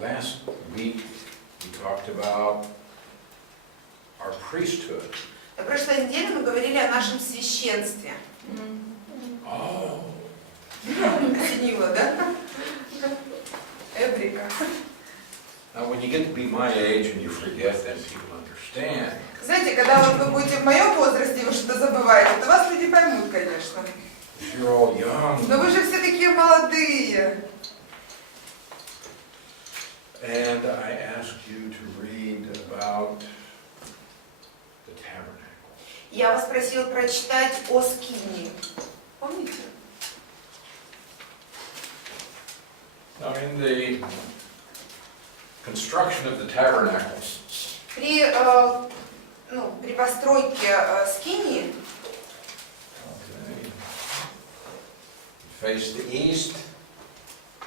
Last week we talked about our priesthood. На прошлой неделе мы говорили о нашем священстве. Oh. Оценила, да? Эврика. Now, when you get to be my age and you forget, then people understand. Знаете, когда вот вы будете в моем возрасте, вы что-то забываете, то вас люди поймут, конечно. You're all young. Но вы же все такие молодые. And I asked you to read about the tabernacle. Я вас просила прочитать о Скинии. Помните? Now, in the construction of the tabernacles, При постройке Скинии, okay, face the east,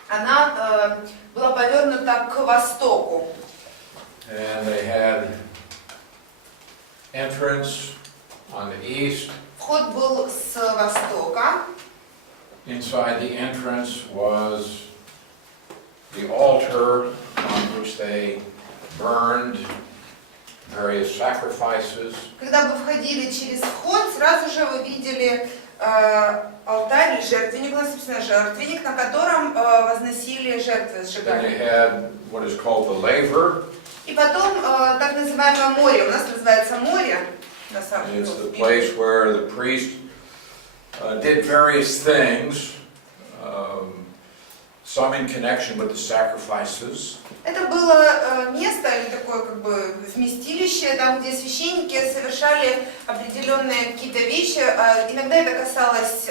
она была повернута к востоку. and they had entrance on the east. Вход был с востока. Inside the entrance was the altar on which they burned various sacrifices. Когда вы входили через вход, сразу же вы видели алтарь или жертвенник, собственно, жертвенник, на котором возносили жертвы, Then сжигали. they had what is called the laver. И потом так называемое море, у нас называется море, на самом деле. It's the place where the priest did various things, some in connection with the sacrifices. Это было место, или такое как бы вместилище, там, где священники совершали определенные какие-то вещи. Иногда это касалось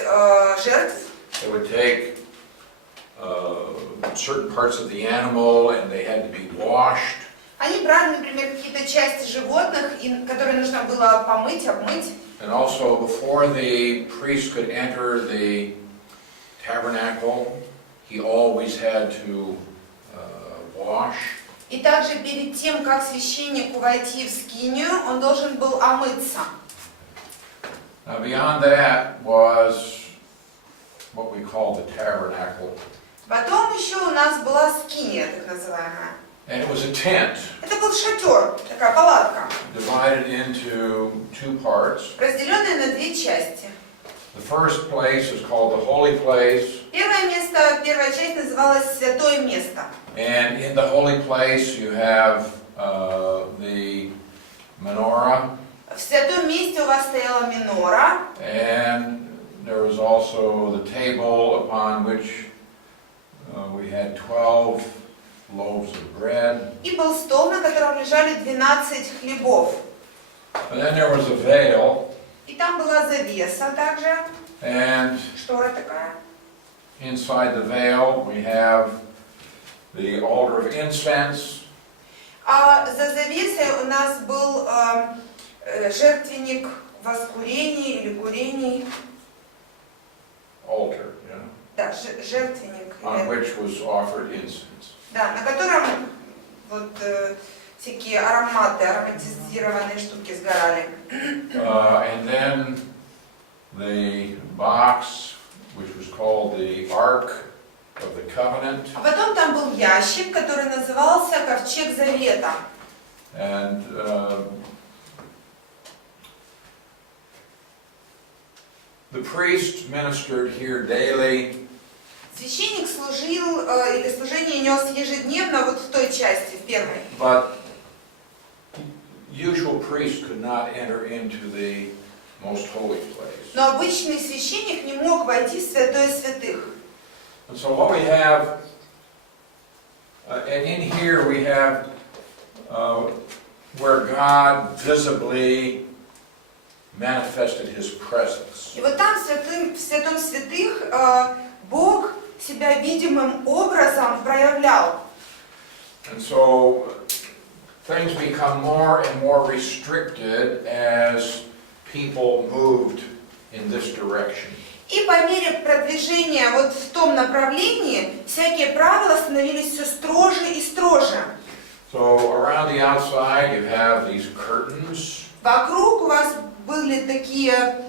жертв. They would take certain parts of the animal and they had to be washed. Они брали, например, какие-то части животных, которые нужно было помыть, обмыть. And also before the priest could enter the tabernacle, he always had to wash. И также перед тем, как священнику войти в скинию, он должен был омыться. Now beyond that was what we call the tabernacle. Потом еще у нас была скиния, так называемая. And it was a tent. Это был шатер, такая палатка, Divided into two parts. разделенная на две части. The first place is called the holy place. Первая часть называлась святое место. And in the holy place you have the menorah. В святом месте у вас стояла минора. And there was also the table upon which we had 12 loaves of bread. И был стол, на котором лежали 12 хлебов. And then there was a veil. И там была завеса также. And Штора такая. inside the veil we have the altar of incense. А за завесой у нас был жертвенник воскурений или курений. Altar, yeah, Да, жертвенник. on which was offered incense. Да, на котором вот всякие ароматы, ароматизированные штуки сгорали. And then the box, which was called the Ark of the Covenant. А потом там был ящик, который назывался Ковчег Завета. And the priest ministered here daily. Священник служил, или служение нес ежедневно вот в той части, в первой. But usual priest could not enter into the most holy place. Но обычный священник не мог войти в святое святых. And so what we have, and in here we have where God visibly manifested His presence. И вот там, в святом святых, Бог себя видимым образом проявлял. And so things become more and more restricted as people moved in this direction. И по мере продвижения вот в том направлении, всякие правила становились все строже и строже. So around the outside you have these curtains. Вокруг у вас были такие,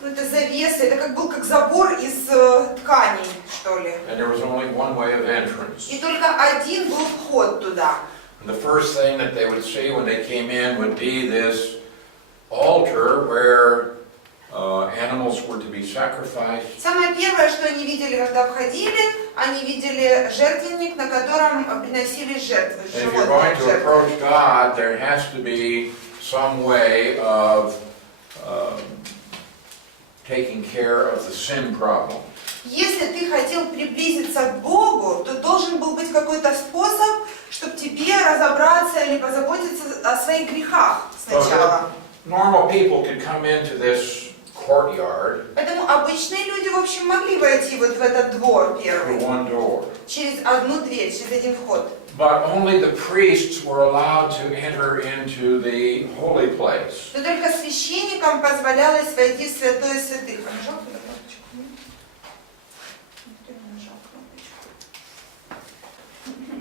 это завесы, это был как забор из тканей, что ли. And there was only one way of entrance. И только один был вход туда. And the first thing that they would see when they came in would be this altar where animals were to be sacrificed. Самое первое, что они видели, когда входили, они видели жертвенник, на котором приносились жертвы. And if you're going to approach God, there has to be some way of taking care of the sin problem. Если ты хотел приблизиться к Богу, то должен был быть какой-то способ, чтобы тебе разобраться или позаботиться о своих грехах сначала. Normal people could come into this courtyard Поэтому обычные люди, в общем, могли войти вот в этот двор первый. through one door. Через одну дверь, через один вход. But only the priests were allowed to enter into the holy place. Но только священникам позволялось войти в святое святых. А нажал туда кнопочку? Никто не нажал кнопочку.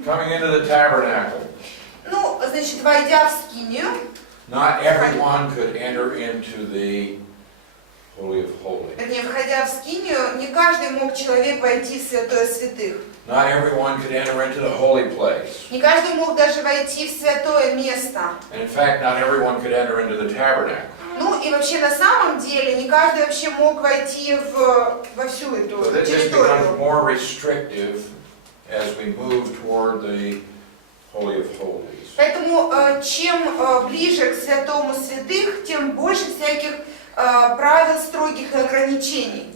Coming into the tabernacle, Ну, значит, войдя в Скинию, not everyone could enter into the Holy of Holies. вернее, входя в Скинию, не каждый мог человек войти в святое святых. Not everyone could enter into the holy place. Не каждый мог даже войти в святое место. And in fact, not everyone could enter into the tabernacle. Ну и вообще на самом деле не каждый вообще мог войти во всю эту So this becomes территорию. more restrictive as we move toward the Holy of Holies. Поэтому чем ближе к святому святых, тем больше всяких правил строгих и ограничений.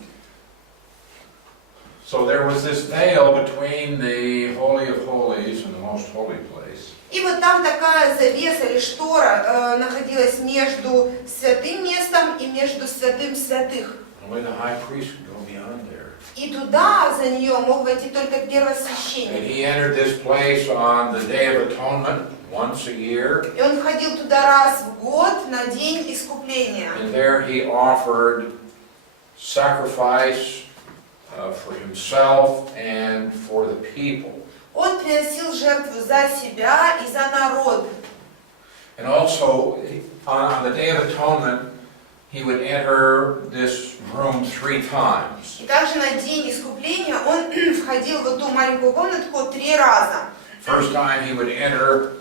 So there was this veil between the Holy of Holies and the Most Holy Place. И вот там такая завеса или штора находилась между святым местом и между святым святых. Only the high priest could go beyond there. И туда за нее мог войти только And первосвященник. he entered this place on the Day of Atonement once a year. И он входил туда раз в год на день искупления. And there he offered sacrifice for himself and for the people. Он приносил жертву за себя и за народ. And also, on the Day of Atonement, he would enter this room 3 times. И также на день искупления он входил в эту маленькую комнатку 3 раза. First time he would enter,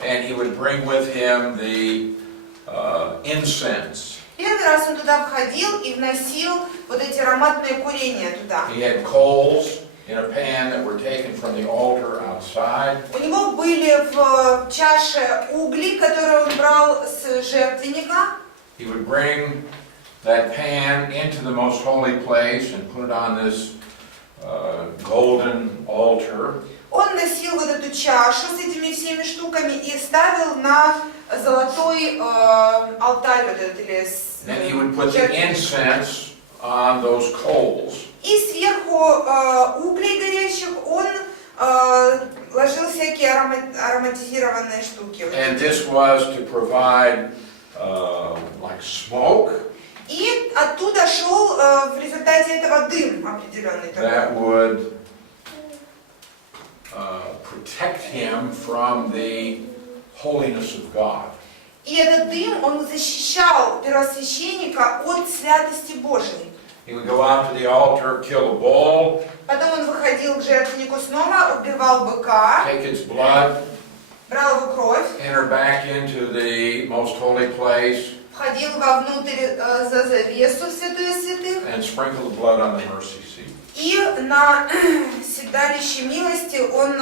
and he would bring with him the incense. Первый раз он туда входил и вносил вот эти ароматные курения туда. He had coals in a pan that were taken from the altar outside. У него были в чаше угли, которые он брал с жертвенника. He would bring that pan into the most holy place and put it on this golden altar. Он носил вот эту чашу с этими всеми штуками и ставил на золотой алтарь вот этот или Then he would put the incense on those coals. И сверху углей горящих он ложил всякие ароматизированные штуки. And this was to provide like smoke. И оттуда шел в результате этого дым определенный That такой. would protect him from the holiness of God. И этот дым, он защищал первосвященника от святости Божьей. He would go out to the altar, kill a bull, Потом он выходил к жертвеннику снова, убивал быка, take its blood, брал его кровь, enter back into the most holy place, входил вовнутрь за завесу святое святых, and sprinkle the blood on the mercy seat. и на седалище милости он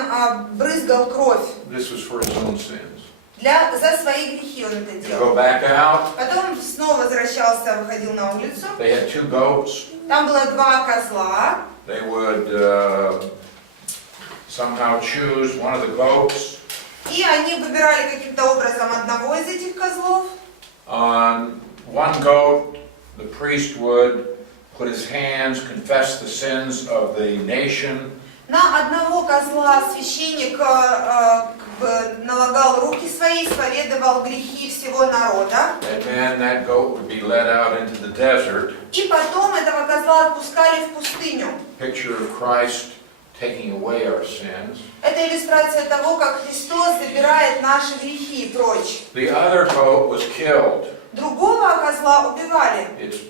брызгал кровь. This was for his own sins. За свои грехи он это He'd делал. go back out. Потом снова возвращался, выходил на улицу. They had 2 goats. Там было 2 козла. They would somehow choose one of the goats. И они выбирали каким-то образом одного из этих козлов. On one goat, the priest would put his hands, confess the sins of the nation. На одного козла священник налагал руки свои, исповедовал грехи всего народа. And then that goat would be led out into the desert. И потом этого козла отпускали в пустыню. Picture of Christ taking away our sins. Это иллюстрация того, как Христос забирает наши грехи прочь. The other goat was killed. Другого козла убивали. Its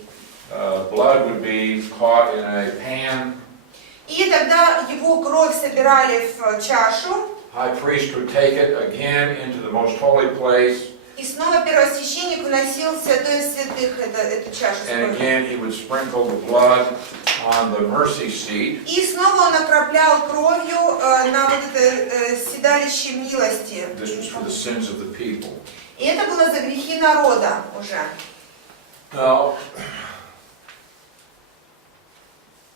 blood would be caught in a pan. И тогда его кровь собирали в чашу, high priest would take it again into the most holy place, и снова первосвященник выносил в святое святых эту чашу с and кровью. again he would sprinkle the blood on the mercy seat. И снова он окроплял кровью на вот это седалище милости. This was for the sins of the people. И это было за грехи народа уже. Now,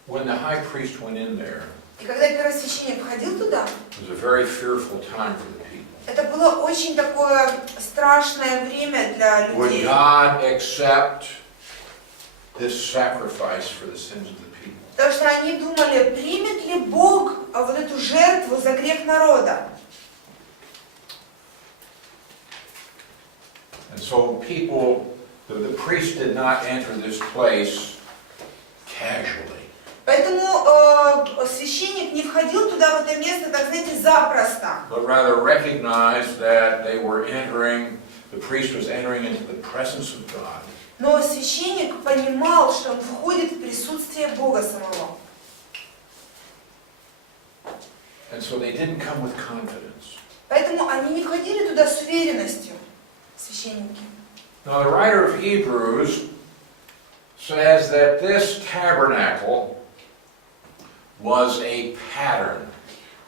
when the high priest went in there, И когда первосвященник входил туда, it was a very fearful time for the people. это было очень такое страшное время для Would людей. God accept this sacrifice for the sins of the people? Потому что они думали, примет ли Бог вот эту жертву за грех народа. And so people, the priest did not enter this place casually. Поэтому священник не входил туда, в это место, так знаете, запросто. But rather recognized that they were entering, the priest was entering into the presence of God. Но священник понимал, что он входит в присутствие Бога самого. And so they didn't come with confidence. Поэтому они не входили туда с уверенностью, священники. Now the writer of Hebrews says that this tabernacle was a pattern.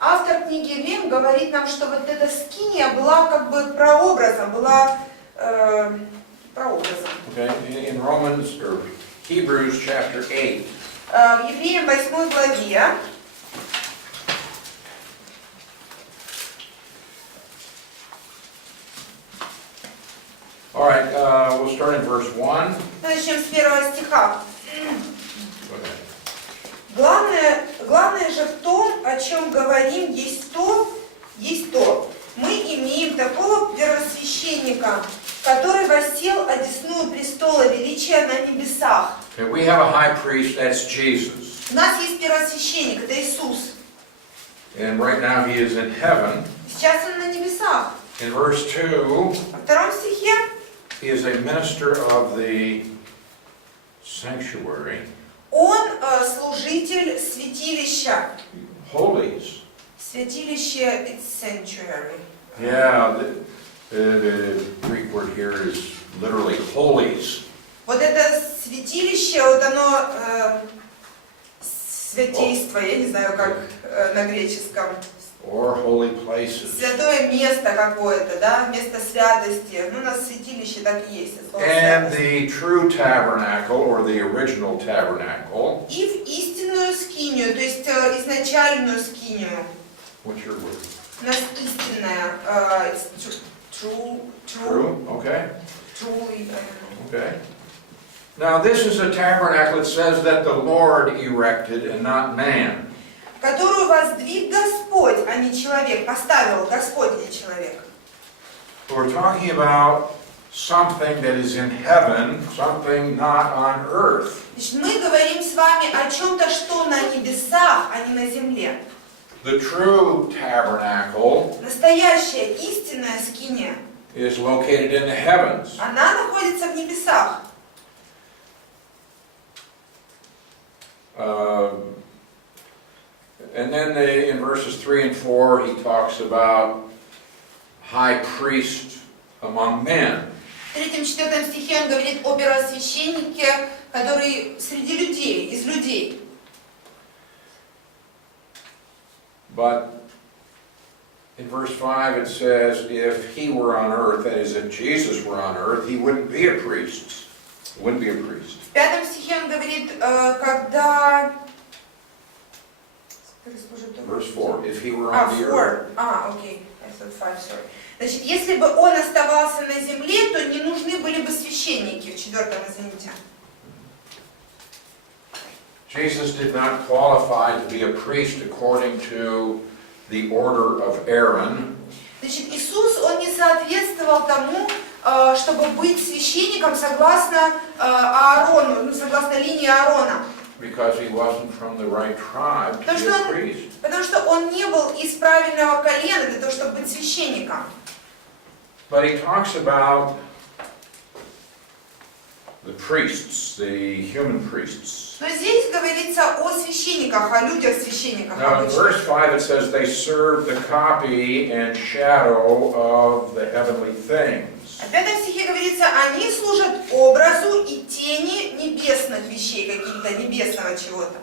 Автор книги Рим говорит нам, что вот эта скиния была как бы прообразом, была прообразом. Okay, in Romans or Hebrews chapter 8. В Евреям 8 главе, All right, we'll start in verse 1. начнем с 1 стиха. Go ahead. Главное же в том, о чем говорим, есть то. Мы имеем такого первосвященника, который воссел одесную престола величия на небесах. Okay, we have a high priest, that's Jesus. У нас есть первосвященник, это Иисус. And right now he is in heaven. Сейчас он на небесах. In verse 2, Во втором стихе he is a minister of the sanctuary. он служитель святилища. Holies. Святилище it's sanctuary. Yeah, the Greek word here is literally holies. Вот это святилище, вот оно святейство, я не знаю как на греческом. Or holy places. Святое место какое-то, да, место святости. Ну, у нас святилище так и есть. Слово And святость. the true tabernacle, or the original tabernacle. И в истинную скинию, то есть изначальную скинию. What's your word? У нас истинная, it's true, Okay. truly, Okay. Now this is a tabernacle, it says that the Lord erected and not man. которую воздвиг Господь, а не человек, поставил Господь, а не человек. We're talking about something that is in heaven, something not on earth. Значит, мы говорим с вами о чем-то, что на небесах, а не на земле. The true tabernacle Настоящая, истинная скиния, is located in the heavens. она находится в небесах. And then in verses 3 and 4 he talks about high priest among men. В 3-4 стихе он говорит о первосвященнике, который среди людей, из людей. But in verse 5 it says, if he were on earth, that is, if Jesus were on earth, he wouldn't be a priest. Wouldn't be a priest. В 5 стихе он говорит, когда... Verse 4, if he were on the earth. Окей. I thought 5, sorry. Значит, если бы он оставался на земле, то не нужны были бы священники. В 4, извините. Jesus did not qualify to be a priest according to the order of Aaron. Значит, Иисус, он не соответствовал тому, чтобы быть священником согласно Аарону, ну, согласно линии Аарона. Because he wasn't from the right tribe to be a priest. Потому что он не был из правильного колена для того, чтобы быть священником. But he talks about the priests, the human priests. Но здесь говорится о священниках, о людях-священниках. Now in verse 5 it says they serve the copy and shadow of the heavenly things. В 5 стихе говорится, они служат образу и тени небесных вещей, каких-то небесного чего-то.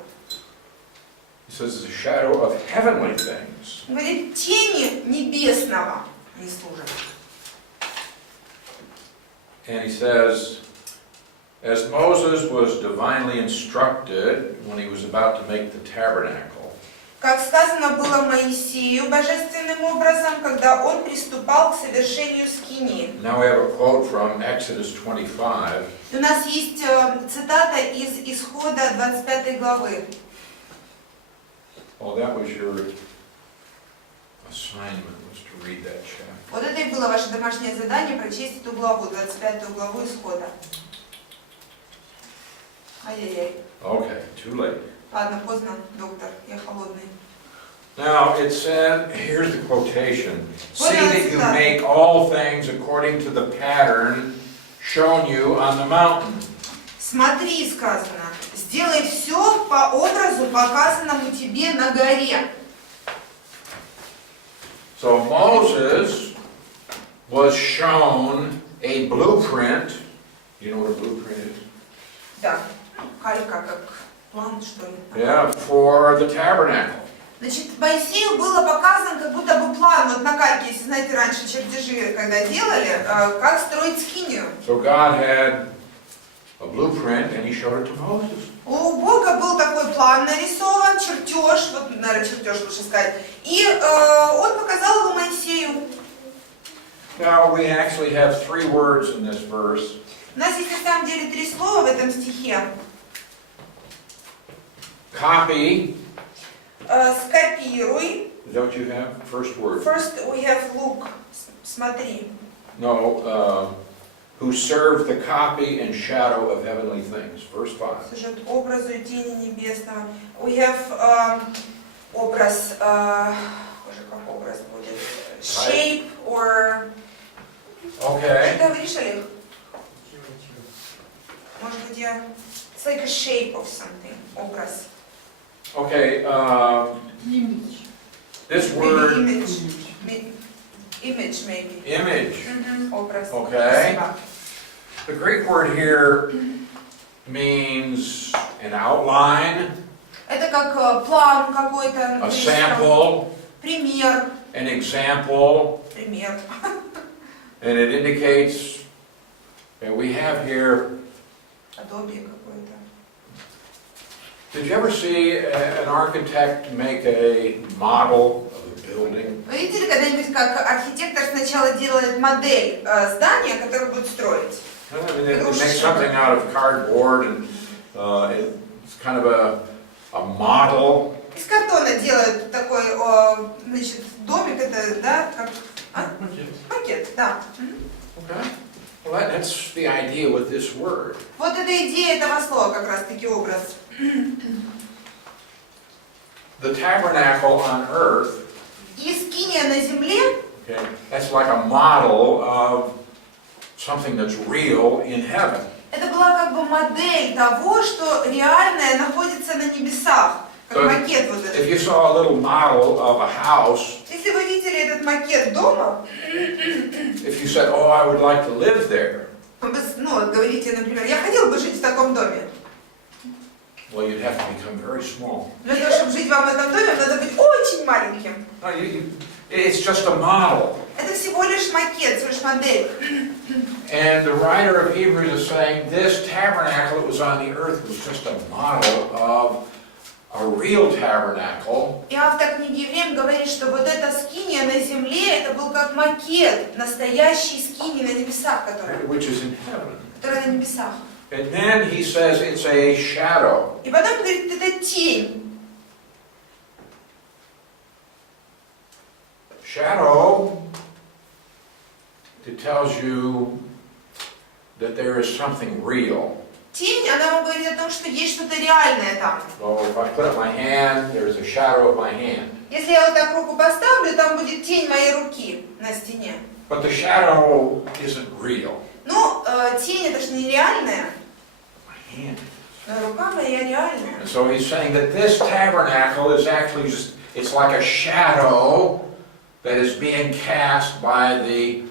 It says the shadow of heavenly things. Говорит, тени небесного не служат. And he says, as Moses was divinely instructed when he was about to make the tabernacle, Как сказано было Моисею божественным образом, когда он приступал к совершению Скинии. now we have a quote from Exodus 25. У нас есть цитата из Исхода 25 главы. Oh, that was your assignment, was to read that chapter. Вот это и было ваше домашнее задание, прочесть эту главу, 25 главу Исхода. Ай-яй-яй. Okay, too late. Ладно, поздно, доктор, я холодный. Now it said, here's the quotation, Вот see она that you цитата. make all things according to the pattern shown you on the mountain. Смотри, сказано, сделай все по образу, показанному тебе на горе. So Moses was shown a blueprint. You know what a blueprint is? Да, калька, как план, что ли. Yeah, for the tabernacle. Значит, Моисею было показан как будто бы план, вот на кальке, если знаете, раньше чертежи, когда делали, как строить скинию. So God had a blueprint and he showed it to Moses. У Бога был такой план нарисован, чертеж, вот, наверное, чертеж лучше сказать, и он показал его Моисею. Now we actually have 3 words in this verse. У нас есть на самом деле 3 слова в этом стихе. Copy. Скопируй. Is that what you have? First word. First we have look. Смотри. No, who serve the copy and shadow of heavenly things. Verse 5. Служат образу и тени небесного. We have образ, боже, как образ будет? Shape or... Okay. Что говоришь, Олег? Может быть, я... It's like a shape of something. Образ. Okay, Image. this Maybe word, image. Image, maybe. image. Образ. Okay. Спасибо. The Greek word here means an outline, Это как план какой-то. a sample, Пример. an example, Пример. and it indicates that we have here. Подобие какое-то. Did you ever see an architect make a model of a building? Вы видели когда-нибудь, как архитектор сначала делает модель здания, которое будет строить? I mean, they make something out of cardboard, and it's kind of a model. Из картона делают такой, значит, домик, это, да, как... Макет, да. Okay. Well, that's the idea with this word. Вот эта идея этого слова, как раз-таки образ. The tabernacle on earth, И скиния на земле, okay, that's like a model of something that's real in heaven. это была как бы модель того, что реальное находится на небесах. Как So макет вот if этот. you saw a little model of a house, Если вы видели этот макет дома, if you said, oh, I would like to live there, вы, ну, вот говорите, например, я хотел бы жить в таком доме. well, you'd have to become very small. Для того, чтобы жить вам в этом доме, надо быть очень маленьким. No, it's just a model. Это всего лишь макет, всего лишь модель. And the writer of Hebrews is saying this tabernacle that was on the earth was just a model of a real tabernacle. И автор книги Евреям говорит, что вот эта скиния на земле, это был как макет настоящей скинии на небесах, которая на небесах. And then he says it's a shadow. И потом говорит, это тень. Shadow, it tells you that there is something real. Тень, она вам говорит о том, что есть что-то реальное там. So if I put up my hand, there's a shadow of my hand. Если я вот так руку поставлю, там будет тень моей руки на стене. But the shadow isn't real. Ну, тень это же нереальная. My hand is. Но рука моя реальная. And so he's saying that this tabernacle is actually just, it's like a shadow that is being cast by the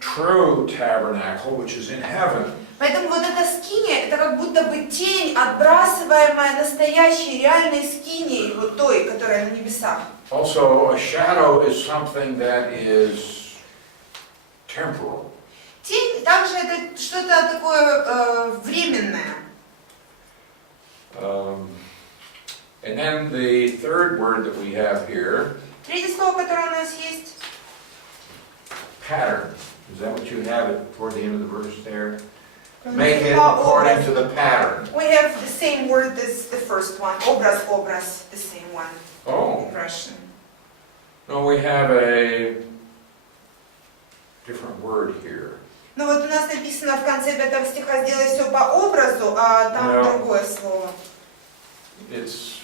true tabernacle, which is in heaven. Поэтому вот эта скиния, это как будто бы тень, отбрасываемая настоящей, реальной скинией, вот той, которая на небесах. Also, a shadow is something that is temporal. Тень также это что-то такое временное. And then the third word that we have here, Третье слово, которое у нас есть, pattern. Is that what you have it toward the end of the verse there? Make it according to the pattern. We have the same word as the first one. Образ, the same one Oh, in Russian. no, we have a different word here. Ну вот у нас написано в конце 5 стиха «Сделай все по образу», а там другое слово. It's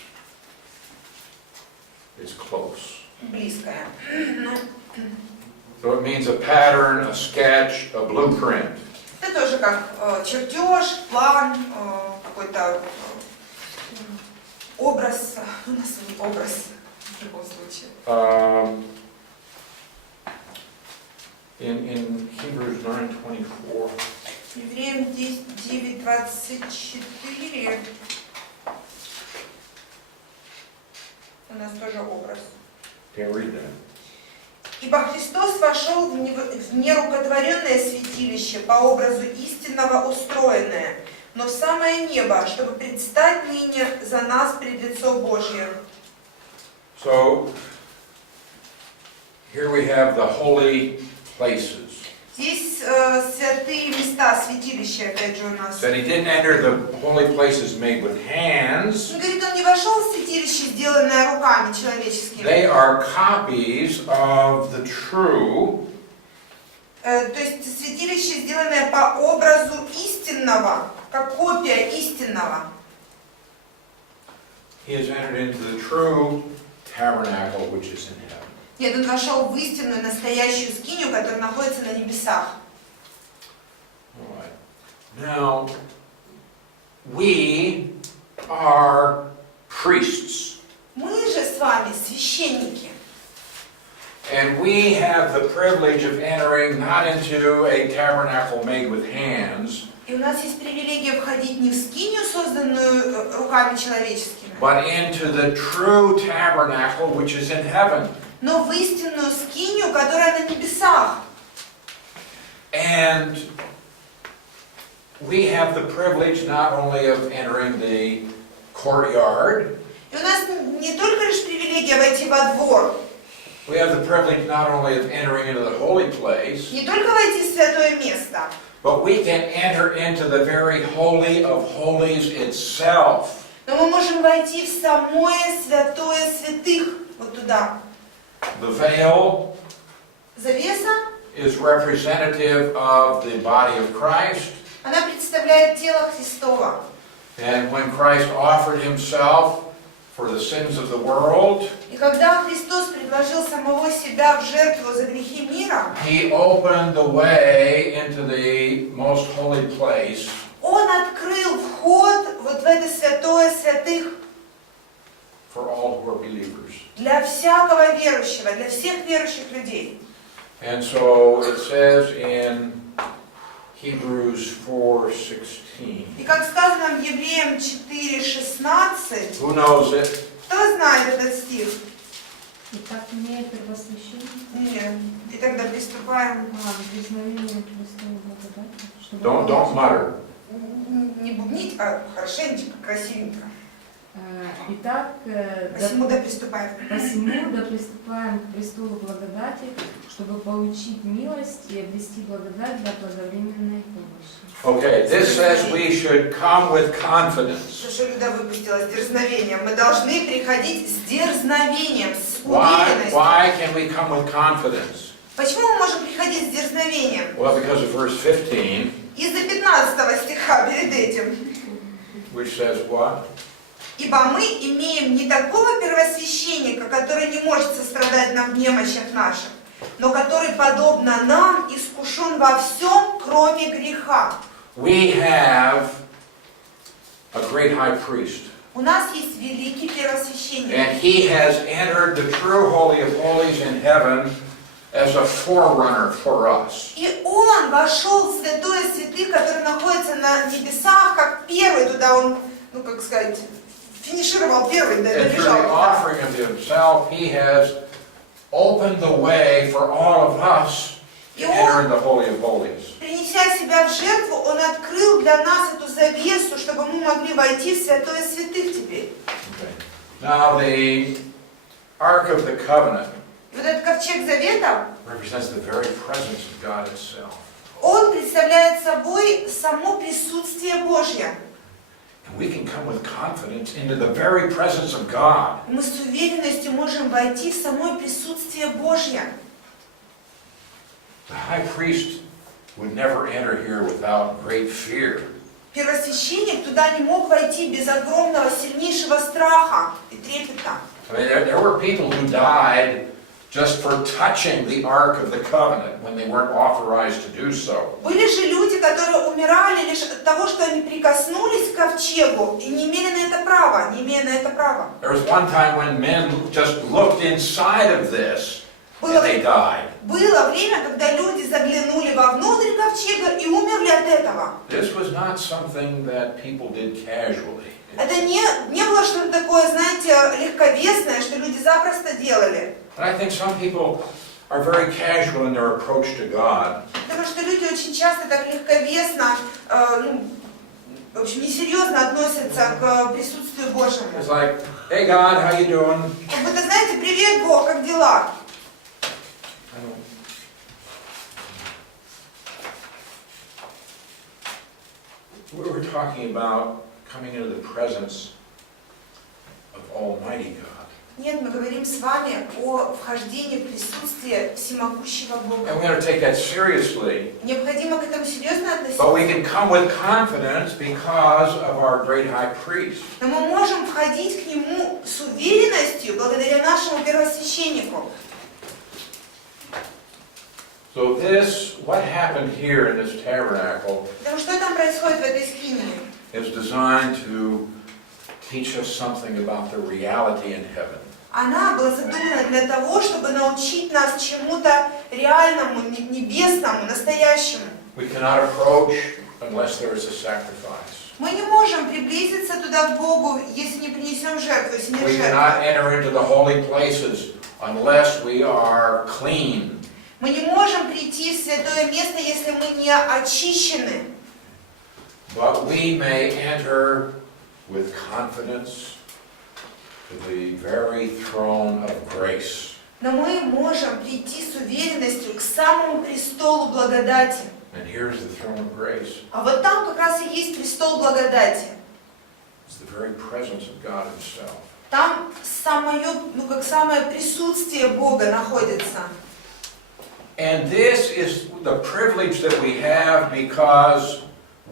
close. Близкое. So it means a pattern, a sketch, a blueprint. Это тоже как чертеж, план, какой-то образ. У нас образ в любом случае. In Hebrews 9:24. Евреям 9:24. У нас тоже образ. Can't read that. Ибо Христос вошел в нерукотворенное святилище, по образу истинного устроенное, но в самое небо, чтобы предстать ныне за нас пред лицо Божье. So here we have the holy places. Здесь святые места, святилища, опять же, у нас. That he didn't enter the holy places made with hands. Он говорит, он не вошел в святилище, сделанное руками человеческими. They are copies of the true. То есть святилище, сделанное по образу истинного, как копия истинного. He has entered into the true tabernacle which is in heaven. Нет, он вошел в истинную, настоящую скинию, которая находится на небесах. All right. Now, we are priests. Мы же с вами священники. And we have the privilege of entering not into a tabernacle made with hands, И у нас есть привилегия входить не в скинию, созданную руками человеческими, but into the true tabernacle which is in heaven. но в истинную скинию, которая на небесах. And we have the privilege not only of entering the courtyard, И у нас не только лишь привилегия войти во двор, we have the privilege not only of entering into the holy place, не только войти в святое место, but we can enter into the very holy of holies itself. но мы можем войти в самое святое святых, вот туда. The veil Завеса, is representative of the body of Christ. она представляет тело Христова. And when Christ offered himself for the sins of the world, И когда Христос предложил самого себя в жертву за грехи мира, he opened the way into the most holy place. Он открыл вход вот в это святое святых For all who are believers. для всякого верующего, для всех верующих людей. And so it says in Hebrews 4:16. И как сказано в Евреям 4:16, Who knows it? кто знает этот стих? Итак, имея первосвященника, Нет. И тогда приступаем. признание Христовой благодати, чтобы Don't mutter. Не бубнить, а хорошенечко, красивенько. Итак, Посему да приступаем. посему да приступаем к престолу благодати, чтобы получить милость и обрести благодать для благовременной помощи. Okay, this says we should come with confidence. Что Люда выпустила с дерзновением. Мы должны приходить с дерзновением, с Why уверенностью. can we come with confidence? Почему мы можем приходить с дерзновением? Well, because of verse 15, Из-за 15 стиха перед этим. which says what? Ибо мы имеем не такого первосвященника, который не может сострадать нам в немощах наших, но который, подобно нам, искушен во всем, кроме греха. We have a great high priest. У нас есть великий первосвященник. And he has entered the true Holy of Holies in heaven as a forerunner for us. И он вошел в святое святых, который находится на небесах, как первый туда он, ну как сказать, финишировал первый, And through the добежал. offering of himself, he has opened the way for all of us to enter in the Holy of Holies. Принеся себя в жертву, он открыл для нас эту завесу, чтобы мы могли войти в святое святых теперь. Okay. Now the Ark of the Covenant И вот этот ковчег завета, represents the very presence of God itself. он представляет собой само присутствие Божье. And we can come with confidence into the very presence of God. Мы с уверенностью можем войти в само присутствие Божье. The high priest would never enter here without great fear. Первосвященник туда не мог войти без огромного, сильнейшего страха и трепета. I mean, there were people who died just for touching the Ark of the Covenant when they weren't authorized to do so. Были же люди, которые умирали лишь от того, что они прикоснулись к ковчегу и не имели на это права, не имея на это права. There was one time when men just looked inside of this and they died. Было время, когда люди заглянули вовнутрь ковчега и умерли от этого. This was not something that people did casually. Это не было что-то такое, знаете, легковесное, что люди запросто делали. And I think some people are very casual in their approach to God. Потому что люди очень часто так легковесно, в общем, несерьезно относятся к присутствию Божьему. It's like, hey God, how you doing? Как будто, знаете, привет, Бог, как дела? We're talking about coming into the presence of Almighty God. Нет, мы говорим с вами о вхождении в присутствие всемогущего Бога. And we have to take that seriously. Необходимо к этому серьезно But we относиться. can come with confidence because of our great high priest. Но мы можем входить к Нему с уверенностью благодаря нашему первосвященнику. So this, what happened here in this tabernacle, Потому что там происходит в этой скинии? is designed to teach us something about the reality in heaven. Она была задумана для того, чтобы научить нас чему-то реальному, небесному, настоящему. We cannot approach unless there is a sacrifice. Мы не можем приблизиться туда к Богу, если не принесем жертву, если нет We жертвы. cannot enter into the holy places unless we are clean. Мы не можем прийти в святое место, если мы не очищены. But we may enter with confidence to the very throne of grace. Но мы можем прийти с уверенностью к самому престолу благодати. And here's the throne of grace. А вот там как раз и есть престол благодати. It's the very presence of God Himself. Там самое присутствие Бога находится. And this is the privilege that we have because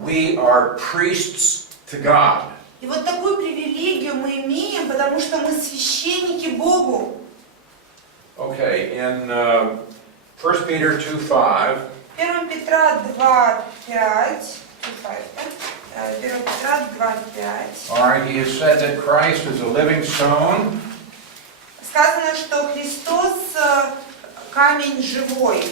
we are priests to God. И вот такую привилегию мы имеем, потому что мы священники Богу. Okay, in 1 Peter 2:5, 1 Петра 2:5. 1 Петра 2:5. all right, he has said that Christ is a living stone. Сказано, что Христос камень живой.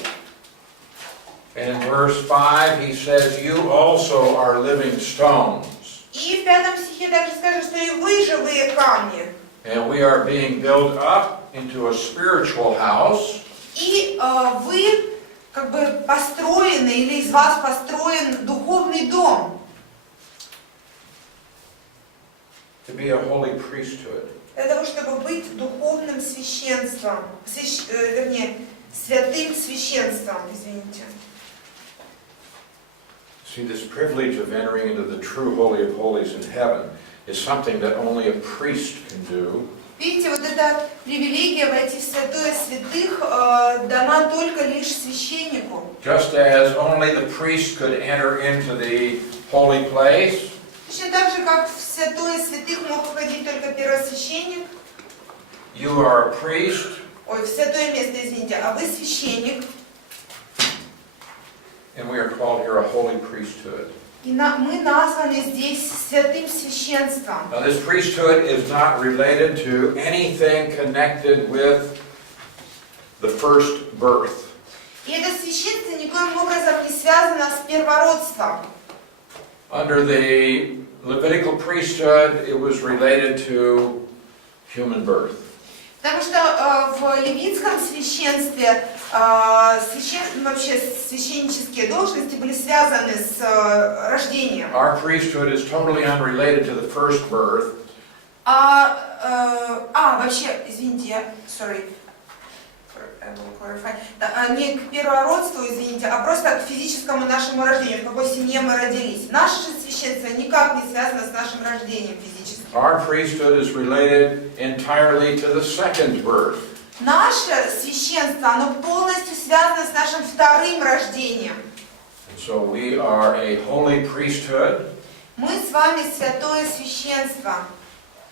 And in verse 5, he says, you also are living stones. И в 5 стихе также скажет, что и вы живые камни. And we are being built up into a spiritual house. И вы как бы построены, или из вас построен духовный дом. To be a holy priesthood. Для того, чтобы быть духовным священством, вернее, святым священством, извините. See, this privilege of entering into the true Holy of Holies in heaven is something that only a priest can do. Видите, вот эта привилегия войти в святое святых дана только лишь священнику. Just as only the priest could enter into the holy place, Точно так же, как в святое святых мог входить только первосвященник, you are a priest, в святое место, извините, а вы священник. and we are called here a holy priesthood. И мы названы здесь святым священством. Now, this priesthood is not related to anything connected with the first birth. И это священство никоим образом не связано с первородством. Under the Levitical priesthood, it was related to human birth. Потому что в левитском священстве вообще священнические должности были связаны с рождением. Our priesthood is totally unrelated to the first birth. Вообще, извините, sorry. Не к первородству, извините, а просто к физическому нашему рождению, в какой семье мы родились. Наше же священство никак не связано с нашим рождением физическим. Our priesthood is related entirely to the second birth. Наше священство, оно полностью связано с нашим вторым рождением. And so we are a holy priesthood. Мы с вами святое священство.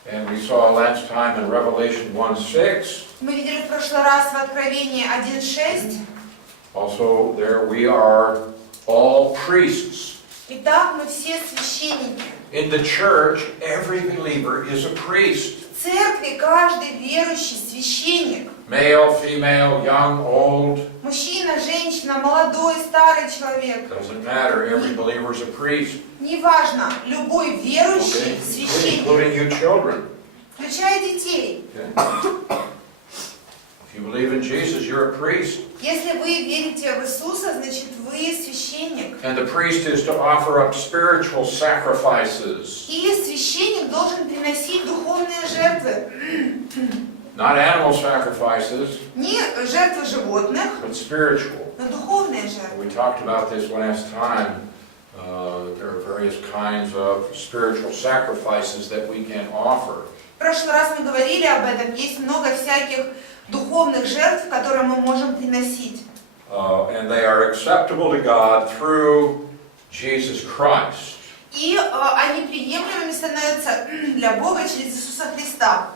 And we saw last time in Revelation 1:6. Мы видели в прошлый раз в Откровении 1:6. Also there we are all priests. Итак, мы все священники. In the church, every believer is a priest. В церкви каждый верующий священник. Male, female, young, old. Мужчина, женщина, молодой, старый человек. Doesn't matter. Every believer is a priest. Неважно, любой верующий священник. Including you children. Включая детей. Okay. If you believe in Jesus, you're a priest. Если вы верите в Иисуса, значит вы священник. And the priest is to offer up spiritual sacrifices. И священник должен приносить духовные жертвы. Not animal sacrifices, Не жертвы животных, but spiritual. но духовные жертвы. We talked about this last time. There are various kinds of spiritual sacrifices that we can offer. В прошлый раз мы говорили об этом. Есть много всяких духовных жертв, которые мы можем приносить. And they are acceptable to God through Jesus Christ. И они приемлемыми становятся для Бога через Иисуса Христа.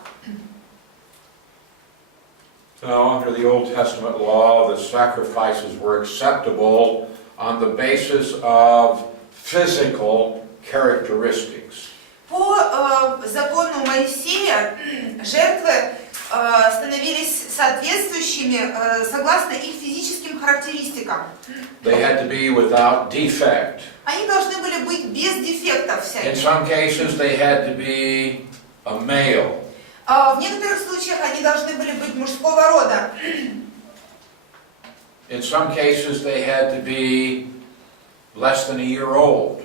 Now, under the Old Testament law, the sacrifices were acceptable on the basis of physical characteristics. По закону Моисея жертвы становились соответствующими согласно их физическим характеристикам. They had to be without defect. Они должны были быть без дефектов In всяких. some cases, they had to be a male. В некоторых случаях они должны были быть мужского рода. In some cases, they had to be less than a year old.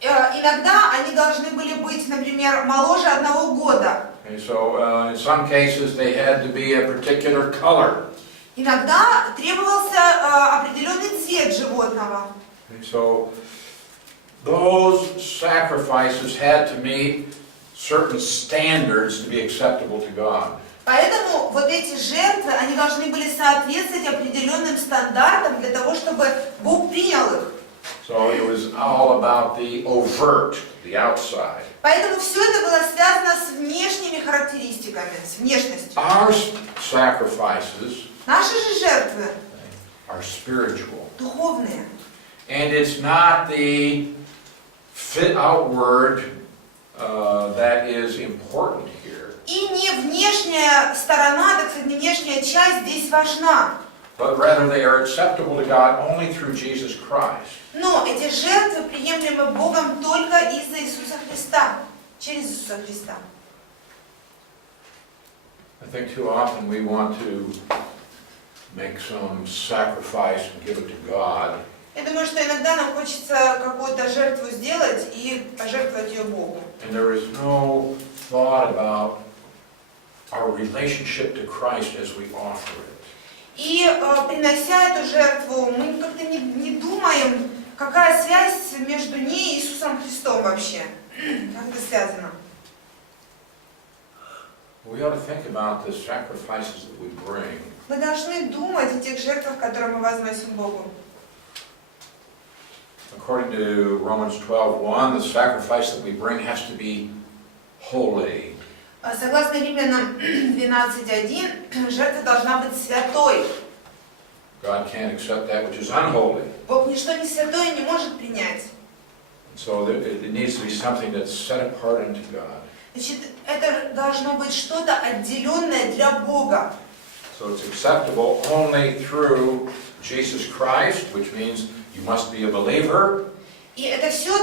Иногда они должны были быть, например, моложе 1 года. And so, in some cases, they had to be a particular color. Иногда требовался определенный цвет животного. And so, those sacrifices had to meet certain standards to be acceptable to God. Поэтому вот эти жертвы, они должны были соответствовать определенным стандартам для того, чтобы Бог принял их. So it was all about the overt, the outside. Поэтому все это было связано с внешними характеристиками, с внешностью. Our sacrifices Наши же жертвы are spiritual. духовные. And it's not the outward that is important here. И не внешняя сторона, так сказать, не внешняя часть здесь важна. But rather they are acceptable to God only through Jesus Christ. Но эти жертвы приемлемы Богом только из-за Иисуса Христа, через Иисуса Христа. I think too often we want to make some sacrifice and give it to God. Я думаю, что иногда нам хочется какую-то жертву сделать и пожертвовать ее Богу. And there is no thought about our relationship to Christ as we offer it. И принося эту жертву, мы как-то не думаем, какая связь между ней и Иисусом Христом вообще. Как это связано? We ought to think about the sacrifices that we bring. Мы должны думать о тех жертвах, которые мы возносим Богу. According to Romans 12:1, the sacrifice that we bring has to be holy. Согласно Римлянам 12:1, жертва должна быть святой. God can't accept that which is unholy. Бог ничто не святое не может принять. So it needs to be something that's set apart unto God. Значит, это должно быть что-то отделенное для Бога. So it's acceptable only through Jesus Christ, which means you must be a believer. И это все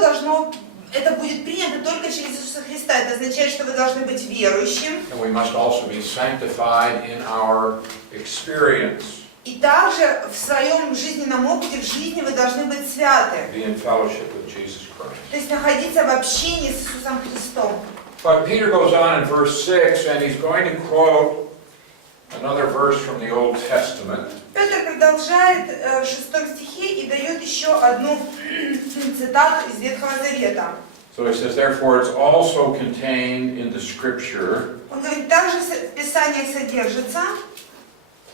это будет принято только через Иисуса Христа. Это означает, что вы должны быть верующим. And we must also be sanctified in our experience. И также в своем жизненном опыте, в жизни вы должны быть святы. Be in fellowship with Jesus Christ. То есть находиться в общении с Иисусом Христом. But Peter goes on in verse 6, and he's going to quote another verse from the Old Testament. Петр продолжает в 6 стихе и дает еще одну цитату из Ветхого Завета. So he says, therefore it's also contained in the Scripture, Он говорит, также в Писаниях содержится,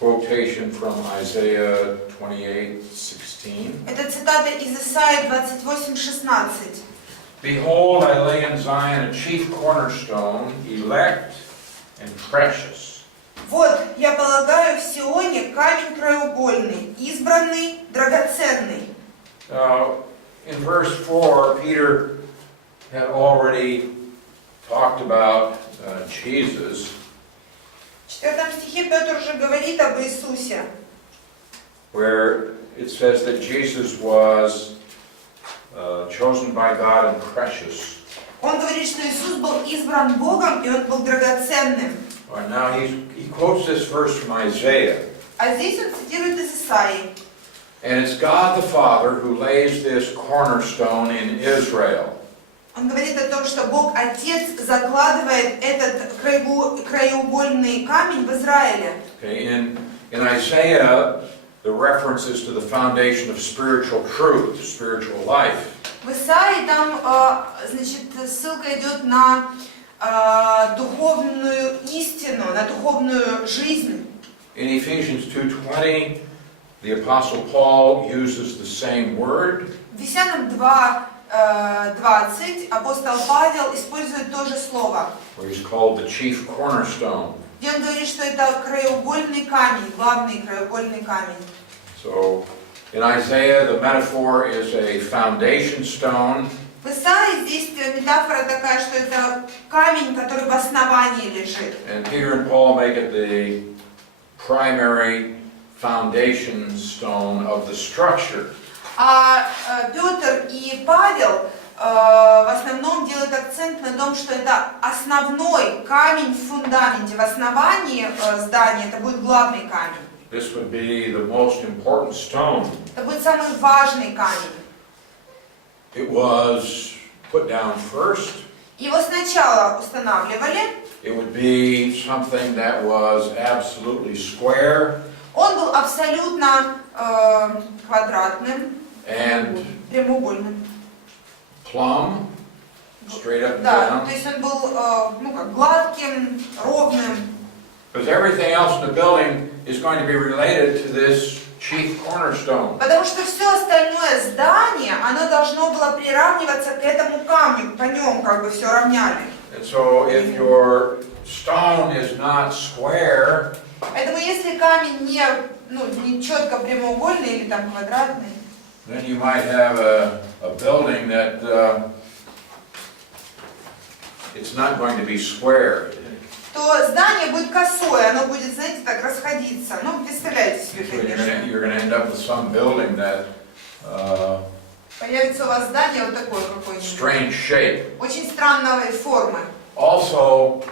quotation from Isaiah 28:16. это цитата из Исаии 28:16. Behold, I lay in Zion a chief cornerstone, elect and precious. Вот, я полагаю в Сионе камень краеугольный, избранный, драгоценный. In verse 4, Peter had already talked about Jesus. В 4 стихе Петр уже говорит об Иисусе, Where it says that Jesus was chosen by God and precious. Он говорит, что Иисус был избран Богом, и Он был драгоценным. Right, now he quotes this verse from Isaiah. А здесь он цитирует из Исаии. And it's God the Father who lays this cornerstone in Israel. Он говорит о том, что Бог Отец закладывает этот краеугольный камень в Израиле. Okay, in Isaiah, the references to the foundation of spiritual truth, spiritual life. В Исаии там, значит, ссылка идет на духовную истину, на духовную жизнь. In Ephesians 2:20, the Apostle Paul uses the same word. В Ефесянам 2:20 апостол Павел использует то же слово, Where he's called the chief cornerstone. где он говорит, что это краеугольный камень, главный краеугольный камень. So in Isaiah, the metaphor is a foundation stone. В Исаии здесь метафора такая, что это камень, который в основании лежит. And Peter and Paul make it the primary foundation stone of the structure. А Петр и Павел в основном делают акцент на том, что это основной камень в фундаменте, в основании здания, это будет главный камень. This would be the most important stone. Это будет самый важный камень. It was put down first. Его сначала устанавливали. It would be something that was absolutely square. Он был абсолютно квадратным, And прямоугольным. plumb, straight up and Да, down. то есть он был как гладким, ровным. Because everything else in the building is going to be related to this chief cornerstone. Потому что все остальное здание, оно должно было приравниваться к этому камню, по нем как бы все равняли. And so if your stone is not square, Поэтому если камень не четко прямоугольный или там квадратный, then you might have a building that it's not going to be square. то здание будет косое, оно будет, знаете, так расходиться. Ну, представляете себе, So конечно. you're going to end up with some building that Появится у вас здание вот такое какое-нибудь. strange shape. Очень странной формы. Also,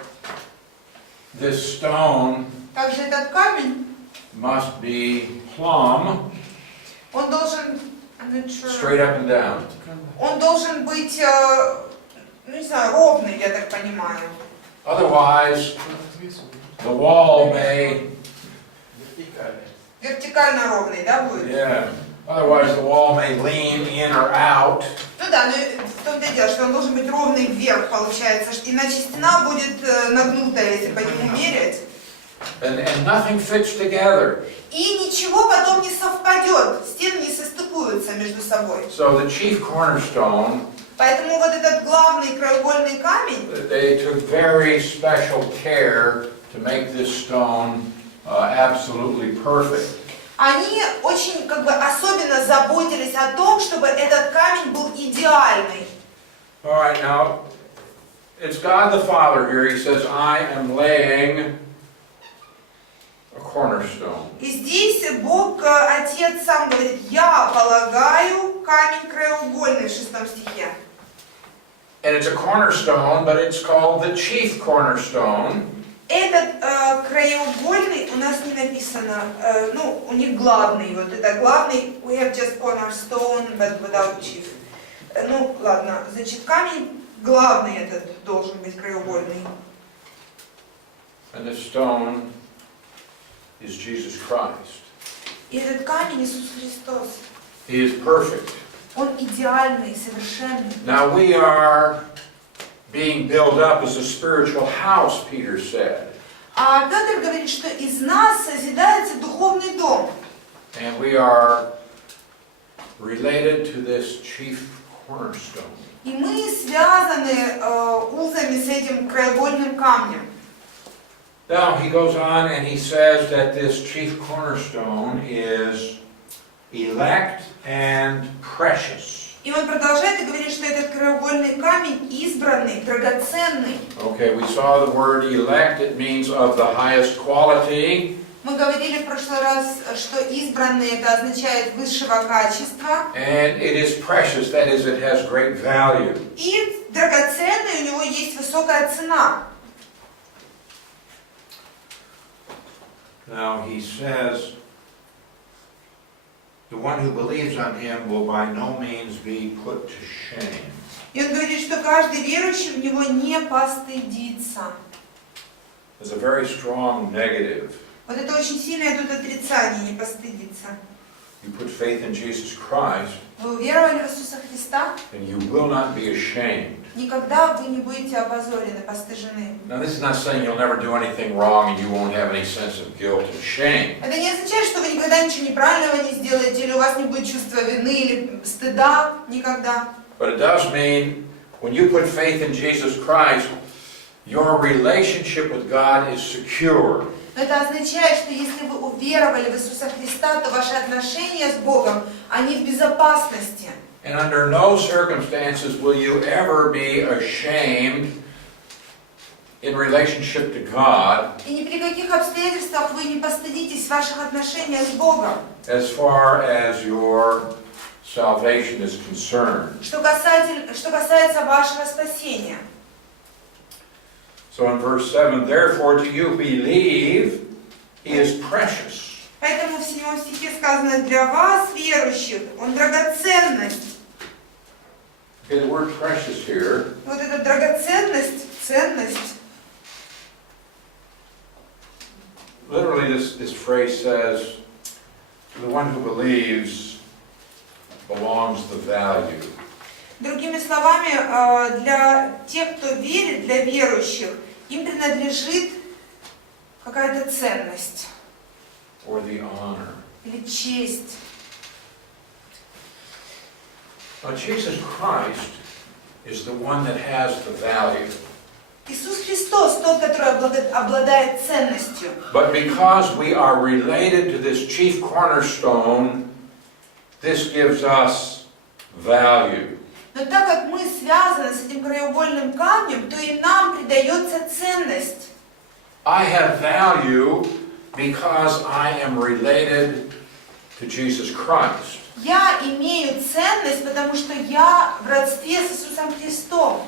this stone Также этот камень, must be plumb, он должен, straight up and down. он должен быть, не знаю, ровный, я так понимаю. Otherwise, the wall may, Вертикально ровный, да, будет? yeah, otherwise the wall may lean in or out. Ну да, но в том-то и дело, что он должен быть ровный вверх, получается, иначе стена будет нагнутая, если по нему мерять. And nothing fits together. И ничего потом не совпадет, стены не состыкуются между собой. So the chief cornerstone, Поэтому вот этот главный краеугольный камень, they took very special care to make this stone absolutely perfect. они очень особенно заботились о том, чтобы этот камень был идеальный. All right, now, it's God the Father here. He says, I am laying a cornerstone. И здесь Бог, Отец сам говорит, я полагаю камень краеугольный в 6 стихе. And it's a cornerstone, but it's called the chief cornerstone. Этот краеугольный у нас не написано, у них главный, вот это главный, we have just cornerstone, but without chief. Ладно, значит, камень главный этот должен быть краеугольный. And the stone is Jesus Christ. И этот камень Иисус Христос. He is perfect. Он идеальный, совершенный. Now we are being built up as a spiritual house, Peter said. А Петр говорит, что из нас созидается духовный дом. And we are related to this chief cornerstone. И мы связаны узами с этим краеугольным камнем. Now he goes on and he says that this chief cornerstone is elect and precious. И он продолжает и говорит, что этот краеугольный камень избранный, драгоценный. Okay, we saw the word elect. It means of the highest quality. Мы говорили в прошлый раз, что избранный это означает высшего качества. And it is precious, that is, it has great value. И драгоценный, у него есть высокая цена. Now he says, the one who believes on him will by no means be put to shame. И он говорит, что каждый верующий в него не постыдится. There's a very strong negative. Вот это очень сильное тут отрицание, не постыдиться. You put faith in Jesus Christ, Вы уверовали в Иисуса Христа? and you will not be ashamed. Никогда вы не будете опозорены, постыжены. Now this is not saying you'll never do anything wrong and you won't have any sense of guilt and shame. Это не означает, что вы никогда ничего неправильного не сделаете, или у вас не будет чувства вины или стыда. Никогда. But it does mean when you put faith in Jesus Christ, your relationship with God is secure. Но это означает, что если вы уверовали в Иисуса Христа, то ваши отношения с Богом, они в безопасности. And under no circumstances will you ever be ashamed in relationship to God И ни при каких обстоятельствах вы не постыдитесь в ваших отношениях с Богом. as far as your salvation is concerned. Что касается вашего спасения. So in verse 7, therefore to you believe, he is precious. Поэтому в 7 стихе сказано, для вас, верующих, он драгоценность. Okay, the word precious here Вот эта драгоценность, ценность. literally, this phrase says, to the one who believes belongs the value. Другими словами, для тех, кто верит, для верующих, им принадлежит какая-то ценность. Or the honor. Или честь. Now, Jesus Christ is the one that has the value. Иисус Христос тот, который обладает ценностью. But because we are related to this chief cornerstone, this gives us value. Но так как мы связаны с этим краеугольным камнем, то и нам придается ценность. I have value because I am related to Jesus Christ. Я имею ценность, потому что я в родстве с Иисусом Христом.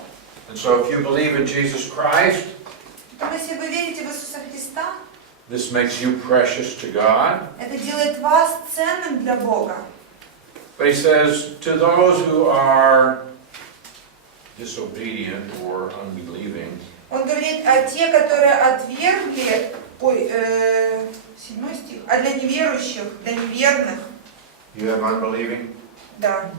And so if you believe in Jesus Christ, Так если вы верите в Иисуса Христа, this makes you precious to God. это делает вас ценным для Бога. But he says, to those who are disobedient or unbelieving, Он говорит, а те, которые отвергли, 7 стих, а для неверующих, для неверных, you have unbelieving? да,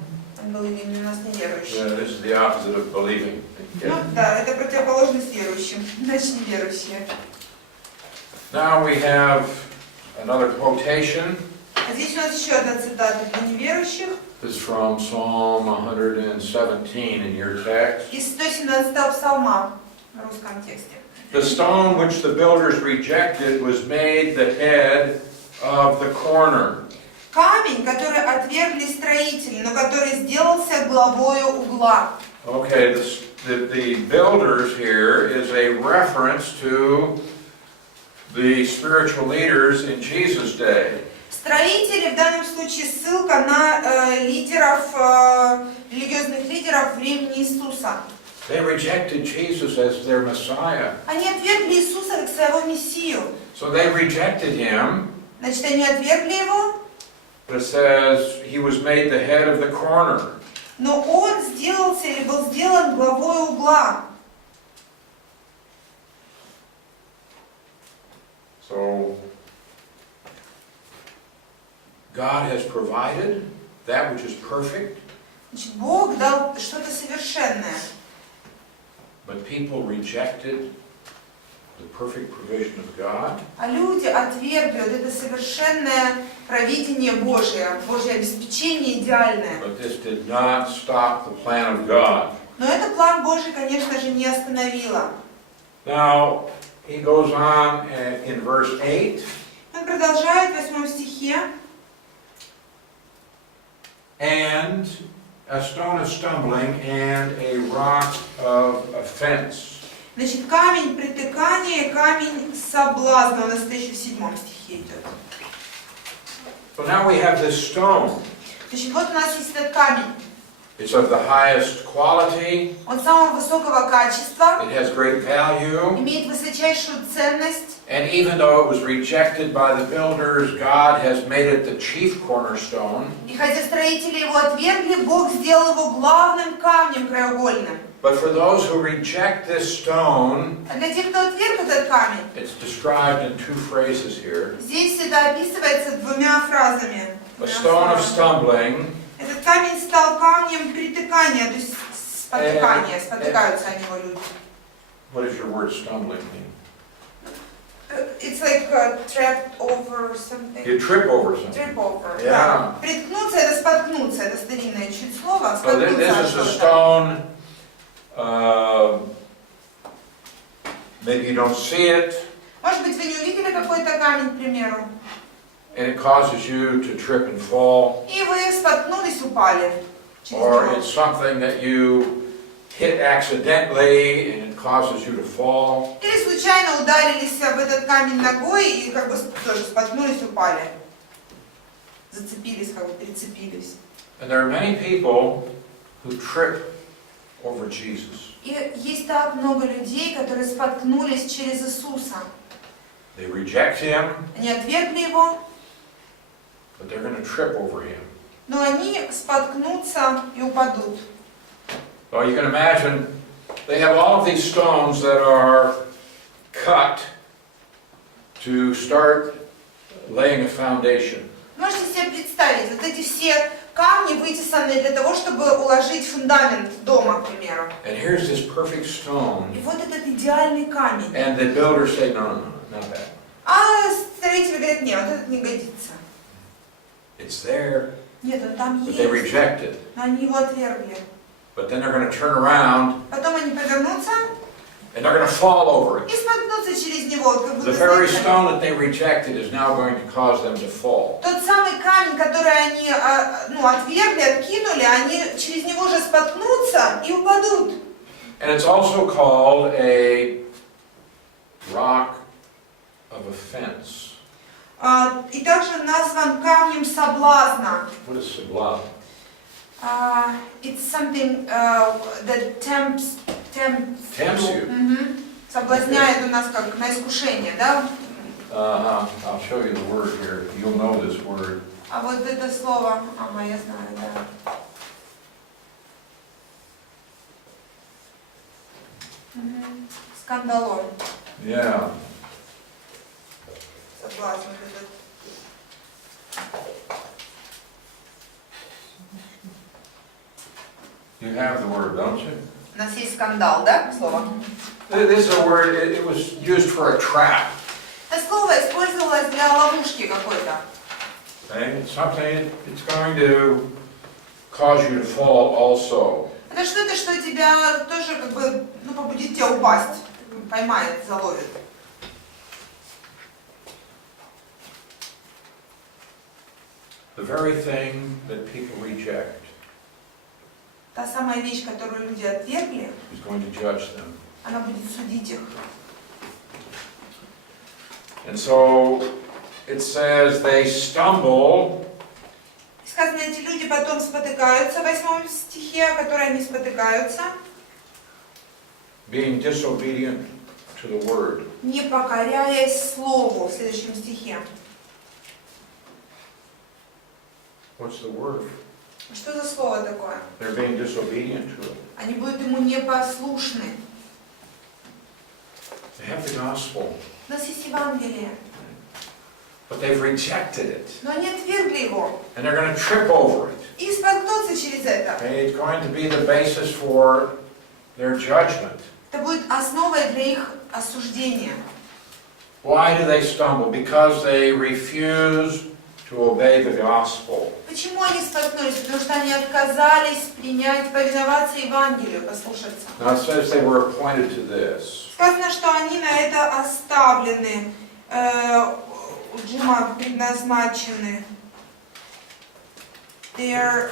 unbelieving у нас неверующие. Yeah, this is the opposite of believing. Ну да, это противоположность верующим, значит неверующие. Now we have another quotation. А здесь у нас еще одна цитата для неверующих. This is from Psalm 117 in your text. Из 117 псалма в русском тексте. The stone which the builders rejected was made the head of the corner. Камень, который отвергли строители, но который сделался главою угла. Okay, the builders here is a reference to the spiritual leaders in Jesus' day. Строители в данном случае ссылка на лидеров, религиозных лидеров времени Иисуса. They rejected Jesus as their Messiah. Они отвергли Иисуса как своего Мессию. So they rejected him. Значит, они отвергли его. But it says he was made the head of the corner. Но он сделался или был сделан главой угла. So God has provided that which is perfect. Значит, Бог дал что-то совершенное. But people rejected the perfect provision of God. А люди отвергли вот это совершенное провидение Божие, Божье обеспечение идеальное. But this did not stop the plan of God. Но это план Божий, конечно же, не остановило. Now, he goes on in verse 8. Он продолжает в 8 стихе. And a stone of stumbling and a rock of offense. Значит, камень притыкания, камень соблазна. У нас это еще в 7 стихе идет. So now we have this stone. Значит, вот у нас есть этот камень. It's of the highest quality. Он самого высокого качества, It has great value. имеет высочайшую ценность. And even though it was rejected by the builders, God has made it the chief cornerstone. И хотя строители его отвергли, Бог сделал его главным камнем краеугольным. But for those who reject this stone, А для тех, кто отверг этот камень, it's described in two phrases here. здесь это описывается двумя фразами. A stone of stumbling. Этот камень стал камнем притыкания, то есть спотыкания, спотыкаются о него люди. What does your word stumbling mean? It's like trapped over something. You trip over something. Trip over. Yeah. Да. Приткнуться это споткнуться, это старинное чуть слово. So this Споткнуться is a что-то. stone. Maybe you don't see it, Может быть, вы не увидели какой-то камень, к примеру, and it causes you to trip and fall. и вы споткнулись, упали. через Or него. it's something that you hit accidentally and it causes you to fall. Или случайно ударились об этот камень ногой и как бы тоже споткнулись, упали. Зацепились, как бы прицепились. And there are many people who trip over Jesus. И есть так много людей, которые споткнулись через Иисуса. They reject him, Они отвергли его, but they're going to trip over him. но они споткнутся и упадут. So you can imagine they have all of these stones that are cut to start laying a foundation. Можете себе представить, вот эти все камни вытесанные для того, чтобы уложить фундамент дома, к примеру. And here's this perfect stone, И вот этот идеальный камень. and the builders say, no, not that. А строители говорят, нет, вот этот не годится. It's there, Нет, он там but they есть, reject it. но они его отвергли. But then they're going to turn around Потом они повернутся and they're going to fall over и it. споткнутся через него, вот как The будто very знаете, stone that they rejected is now going to cause them to fall. тот самый камень, который они отвергли, откинули, они через него же споткнутся и упадут. And it's also called a rock of offense. И также назван камнем соблазна. What is sablab? It's something that tempts Tempts you. Мгм. Соблазняет у нас как на искушение, да? I'll show you the word here. You'll know this word. А вот это слово, я знаю, да. Мгм. Скандалон, Yeah. соблазн вот этот. You have the word, don't you? У нас есть скандал, да, слово? This is a word, it was used for a trap. Это слово использовалось для ловушки какой-то. Okay? It's something, it's going to cause you to fall also. Это что-то, что тебя тоже как бы, побудит тебя упасть, поймает, заловит. The very thing that people reject. та самая вещь, которую люди отвергли, He's going to judge them. она будет судить их. And so it says they stumble. Сказано, эти люди потом спотыкаются, в 8 стихе, о которой они спотыкаются, Being disobedient to the word. не покоряясь Слову, в следующем стихе. What's the word? Что за слово такое? They're being disobedient to it. Они будут ему непослушны. They have the gospel, У нас есть Евангелие, but they've rejected it. но они отвергли его. And they're going to trip over it. И споткнутся через это. Okay, it's going to be the basis for their judgment. Это будет основой для их осуждения. Why do they stumble? Because they refuse to obey the gospel. Почему они споткнулись? Потому что они отказались принять, повиноваться Евангелию, послушаться. Now it says they were appointed to this. Сказано, что они на это оставлены, у Джима предназначены. They are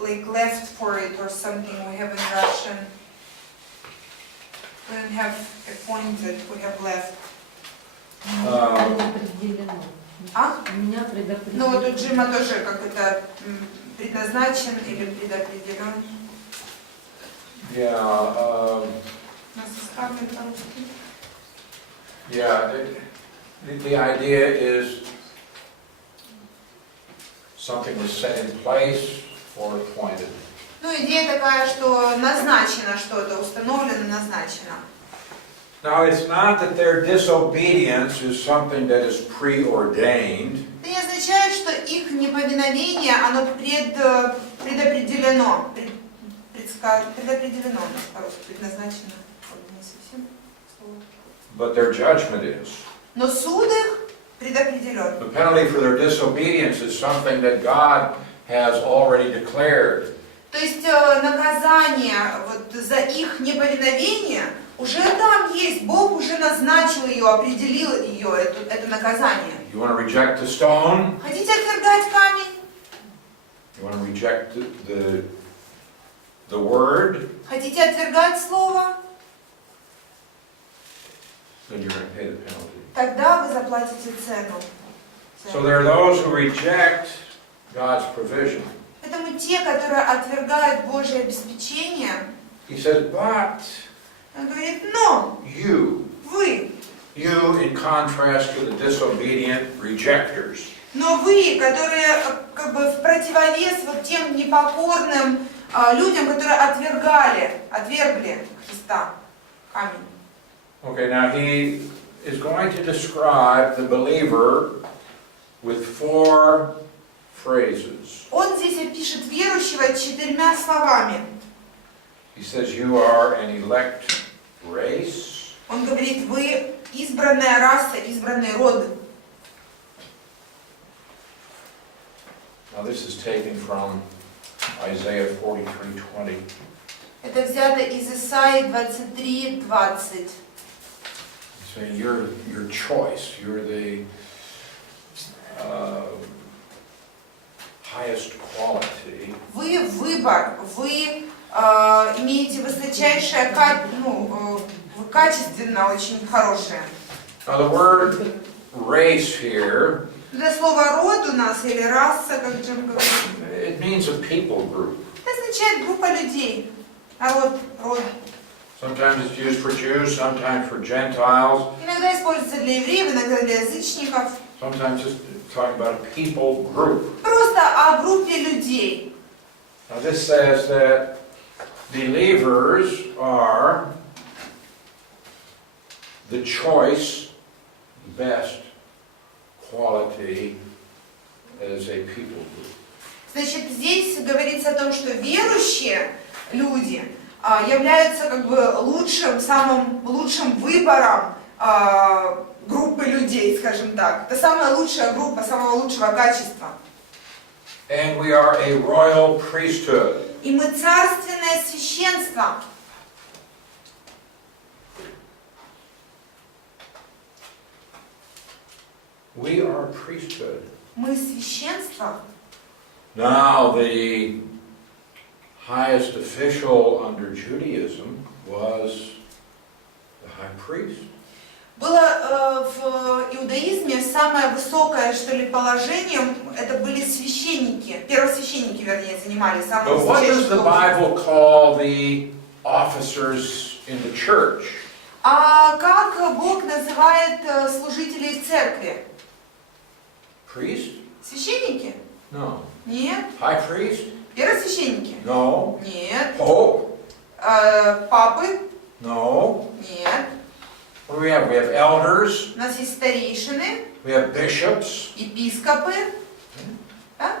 like left for it or something. We have in Russian. We don't have appointed, we have left. Предопределено. А? Меня Ну предопределено. вот у Джима тоже как это предназначен или предопределен. Yeah, У нас искали по-русски. yeah. The idea is something was set in place or appointed. Ну, идея такая, что назначено что-то, установлено, назначено. Now it's not that their disobedience is something that is preordained. Это не означает, что их неповиновение, оно предопределено. Предопределено у нас по-русски, предназначено. Не совсем слово. But their judgment is. Но суд их предопределен. The penalty for their disobedience is something that God has already declared. То есть наказание вот за их неповиновение уже там есть. Бог уже назначил ее, определил ее, это наказание. You want to reject the stone? Хотите отвергать камень? You want to reject the word? Хотите отвергать слово? Then you're going to pay the penalty. Тогда вы заплатите цену. So there are those who reject God's provision. Поэтому те, которые отвергают Божье обеспечение, He says, but он говорит, но вы, in contrast to the disobedient rejectors. но вы, которые как бы в противовес вот тем непокорным людям, которые отвергли Христа, камень. Okay, now he is going to describe the believer with 4 phrases. Он здесь опишет верующего 4 словами. He says, you are an elect race. Он говорит, вы избранная раса, избранный род. Now this is taken from Isaiah 43:20. Это взято из Исаии 23:20. So your choice, you're the highest quality. Вы выбор, вы имеете высочайшее, качественно очень хорошее. Now the word race here, Это слово род у нас или раса, как Джим говорит, it means a people group. это означает группа людей, народ, род. Sometimes it's used for Jews, sometimes for Gentiles, Иногда используется для евреев, иногда для язычников. sometimes just talking about a people group. Просто о группе людей. Now this says that believers are the choice, best quality as a people group. Значит, здесь говорится о том, что верующие люди являются как бы самым лучшим выбором группы людей, скажем так. Это самая лучшая группа, самого лучшего качества. And we are a royal priesthood. И мы царственное священство. We are a priesthood. Мы священство. Now the highest official under Judaism was the high priest. Было в иудаизме самое высокое, что ли, положение, это были священники, первосвященники, вернее, занимали самую But what does высочайшую the должность. Bible call the officers in the church? А как Бог называет служителей церкви? Priest? Священники? No. Нет. High priest? Первосвященники? No. Нет. Pope? Папы? No. Нет. What do we have? We have elders. У нас есть старейшины, We have bishops. епископы. Да?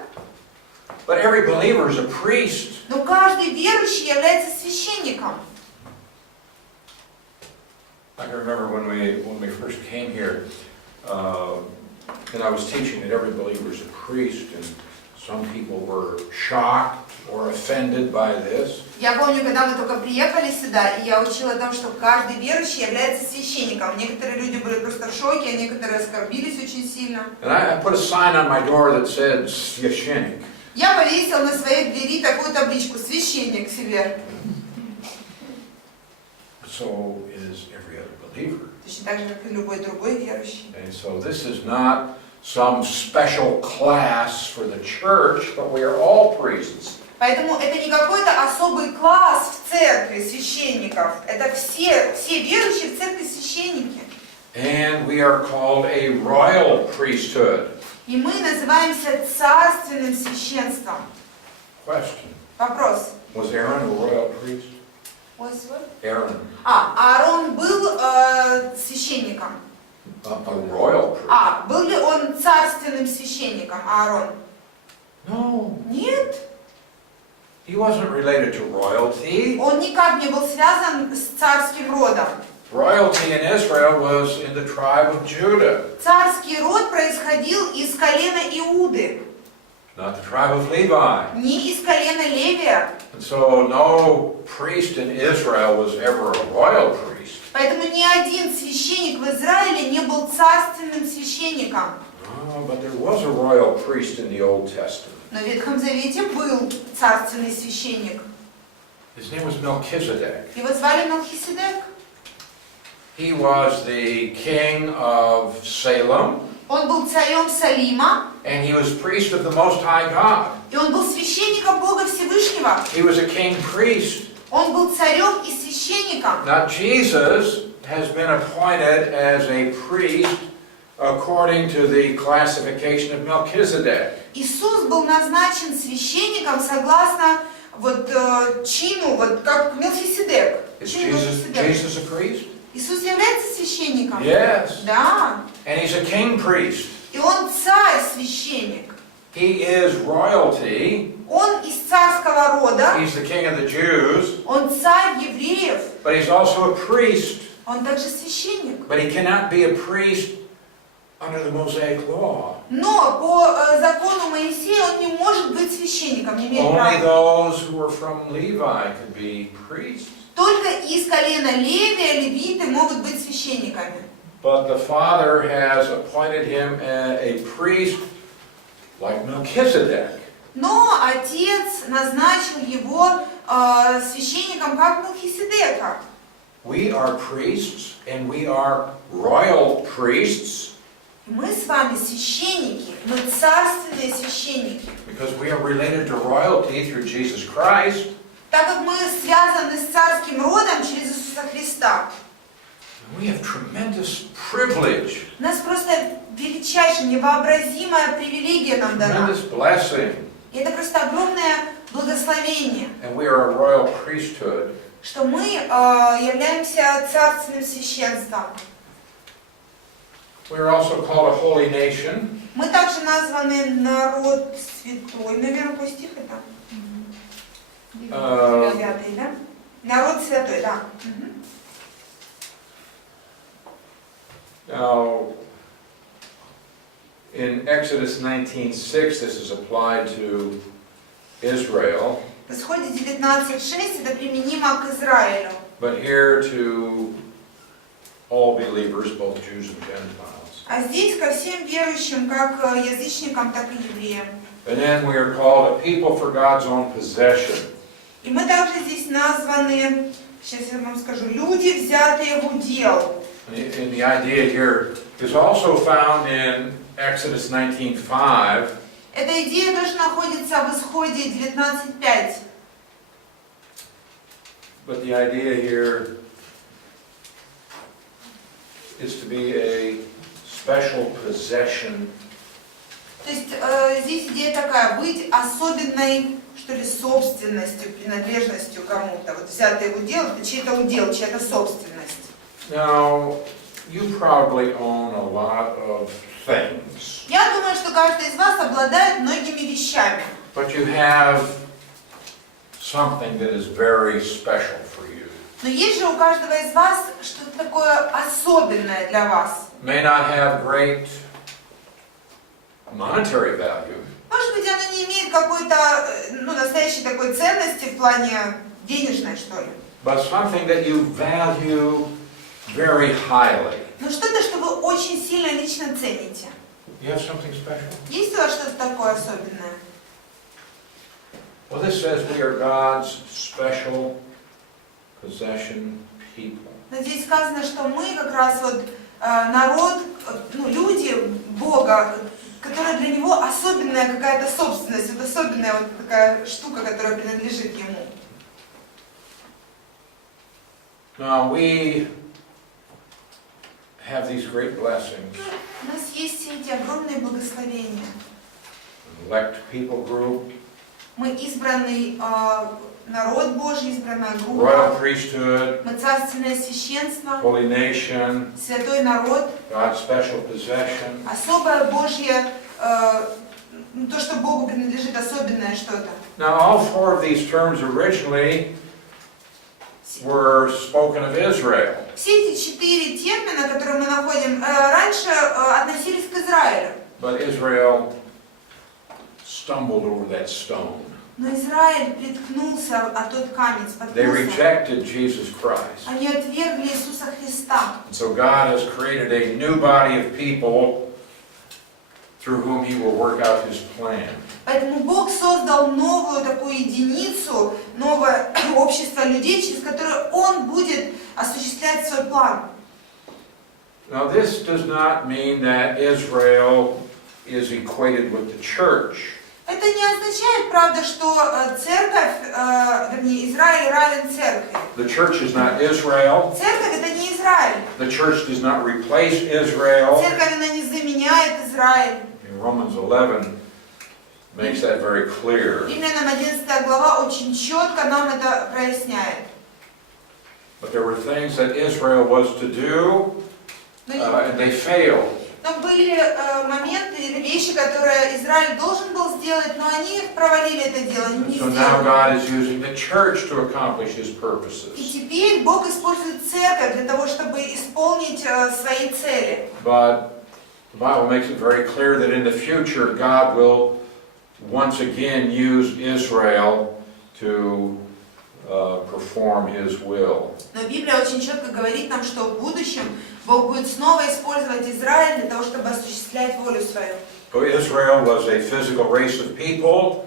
But every believer is a priest. Но каждый верующий является священником. I can remember when we first came here, and I was teaching that every believer is a priest, and some people were shocked or offended by this. Я помню, когда мы только приехали сюда, и я учила о том, что каждый верующий является священником. Некоторые люди были просто в шоке, а некоторые оскорбились очень сильно. And I put a sign on my door that said "Священник." Я повесила на своей двери такую табличку «Священник» себе. So is every other believer. Точно так же, как и любой другой верующий. And so this is not some special class for the church, but we are all priests. Поэтому это не какой-то особый класс в церкви священников. Это все верующие в церкви священники. And we are called a royal priesthood. И мы называемся царственным священством. Question. Вопрос. Was Aaron a royal priest? Aaron. Аарон был священником. A royal priest? Был ли он царственным священником, Аарон? No. Нет. He wasn't related to royalty. Он никак не был связан с царским родом. Royalty in Israel was in the tribe of Judah. Царский род происходил из колена Иуды, Not the tribe of Levi. не из колена Левия. And so no priest in Israel was ever a royal priest. Поэтому ни один священник в Израиле не был царственным священником. Oh, but there was a royal priest in the Old Testament. Но в Ветхом Завете был царственный священник. His name was Melchizedek. Его звали Мелхиседек. He was the king of Salem, Он был царем Салима, and he was priest of the Most High God. и он был священником Бога Всевышнего. He was a king priest. Он был царем и священником. Now Jesus has been appointed as a priest according to the classification of Melchizedek. Иисус был назначен священником согласно чину, как Мелхиседек. Is Чину Мелхиседека. Jesus a priest? Иисус является священником? Yes. Да. And he's a king priest. И он царь-священник. He is royalty. Он из царского рода. He's the king of the Jews. Он царь евреев. But he's also a priest. Он также священник. But he cannot be a priest under the Mosaic law. Но по закону Моисея он не может быть священником, не имеет Only права. those who are from Levi could be priests. Только из колена Левия левиты могут быть священниками. But the Father has appointed him a priest like Melchizedek. Но Отец назначил его священником, как Мелхиседека. We are priests, and we are royal priests. Мы с вами священники, мы царственные священники. Because we are related to royalty through Jesus Christ. Так как мы связаны с царским родом через Иисуса Христа. We have tremendous privilege. У нас просто величайшая, невообразимая привилегия нам дана. Tremendous blessing. И это просто огромное благословение, And we are a royal priesthood. что мы являемся царственным священством. We are also called a holy nation. Мы также названы народ святой. Наверное, какой стих это? 9, да? Народ святой, да. Now, in Exodus 19:6, this is applied to Israel, В Исходе 19:6 это применимо к Израилю. but here to all believers, both Jews and Gentiles. А здесь ко всем верующим, как язычникам, так и евреям. And then we are called a people for God's own possession. И И мы также здесь названы, сейчас я вам скажу, люди, взятые в удел. And the idea here is also found in Exodus 19:5. Эта идея тоже находится в Исходе 19:5. But the idea here is to be a special possession. То есть здесь идея такая, быть особенной, что ли, собственностью, принадлежностью кому-то. Вот взятый удел, это чей-то удел, чья-то собственность. Now, you probably own a lot of things, Я думаю, что каждый из вас обладает многими вещами. but you have something that is very special for you. Но есть же у каждого из вас что-то такое особенное для вас. May not have great monetary value, Может быть, оно не имеет какой-то, настоящей такой ценности в плане денежной, что ли. but something that you value very highly. Но что-то, что вы очень сильно лично цените. You have something special? Есть у вас что-то такое особенное? Well, this says we are God's special possession people. Но здесь сказано, что мы как раз вот народ, люди Бога, которая для Него особенная какая-то собственность, вот особенная вот такая штука, которая принадлежит Ему. Now we have these great blessings. У нас есть все эти огромные благословения. Elect people group, Мы избранный народ Божий, избранная royal группа. priesthood, Мы царственное священство, holy nation, святой народ, God's special possession. особое Божье, то, что Богу принадлежит, особенное что-то. Now all four of these terms originally were spoken of Israel. Все эти 4 термина, которые мы находим, раньше относились к Израилю. But Israel stumbled over that stone. Но Израиль приткнулся о тот камень, They споткнулся. rejected Jesus Christ. Они отвергли Иисуса Христа. And so God has created a new body of people through whom He will work out His plan. Поэтому Бог создал новую такую единицу, новое общество людей, через которое Он будет осуществлять свой план. Now this does not mean that Israel is equated with the church. Это не означает, правда, что церковь, вернее, Израиль равен церкви. The church is not Israel. Церковь это не Израиль. The church does not replace Israel. Церковь она не заменяет Израиль. In Romans 11 makes that very clear. Римлянам 11 глава очень четко нам это проясняет. But there were things that Israel was to do, and they failed. Но были моменты или вещи, которые Израиль должен был сделать, но они провалили это дело, они не So now сделали. God is using the church to accomplish His И purposes. теперь Бог использует церковь для того, чтобы исполнить свои цели. But the Bible makes it very clear that in the future God will once again use Israel to perform His will. Но Библия очень четко говорит нам, что в будущем Бог будет снова использовать Израиль для того, чтобы осуществлять волю свою. So Israel was a physical race of people,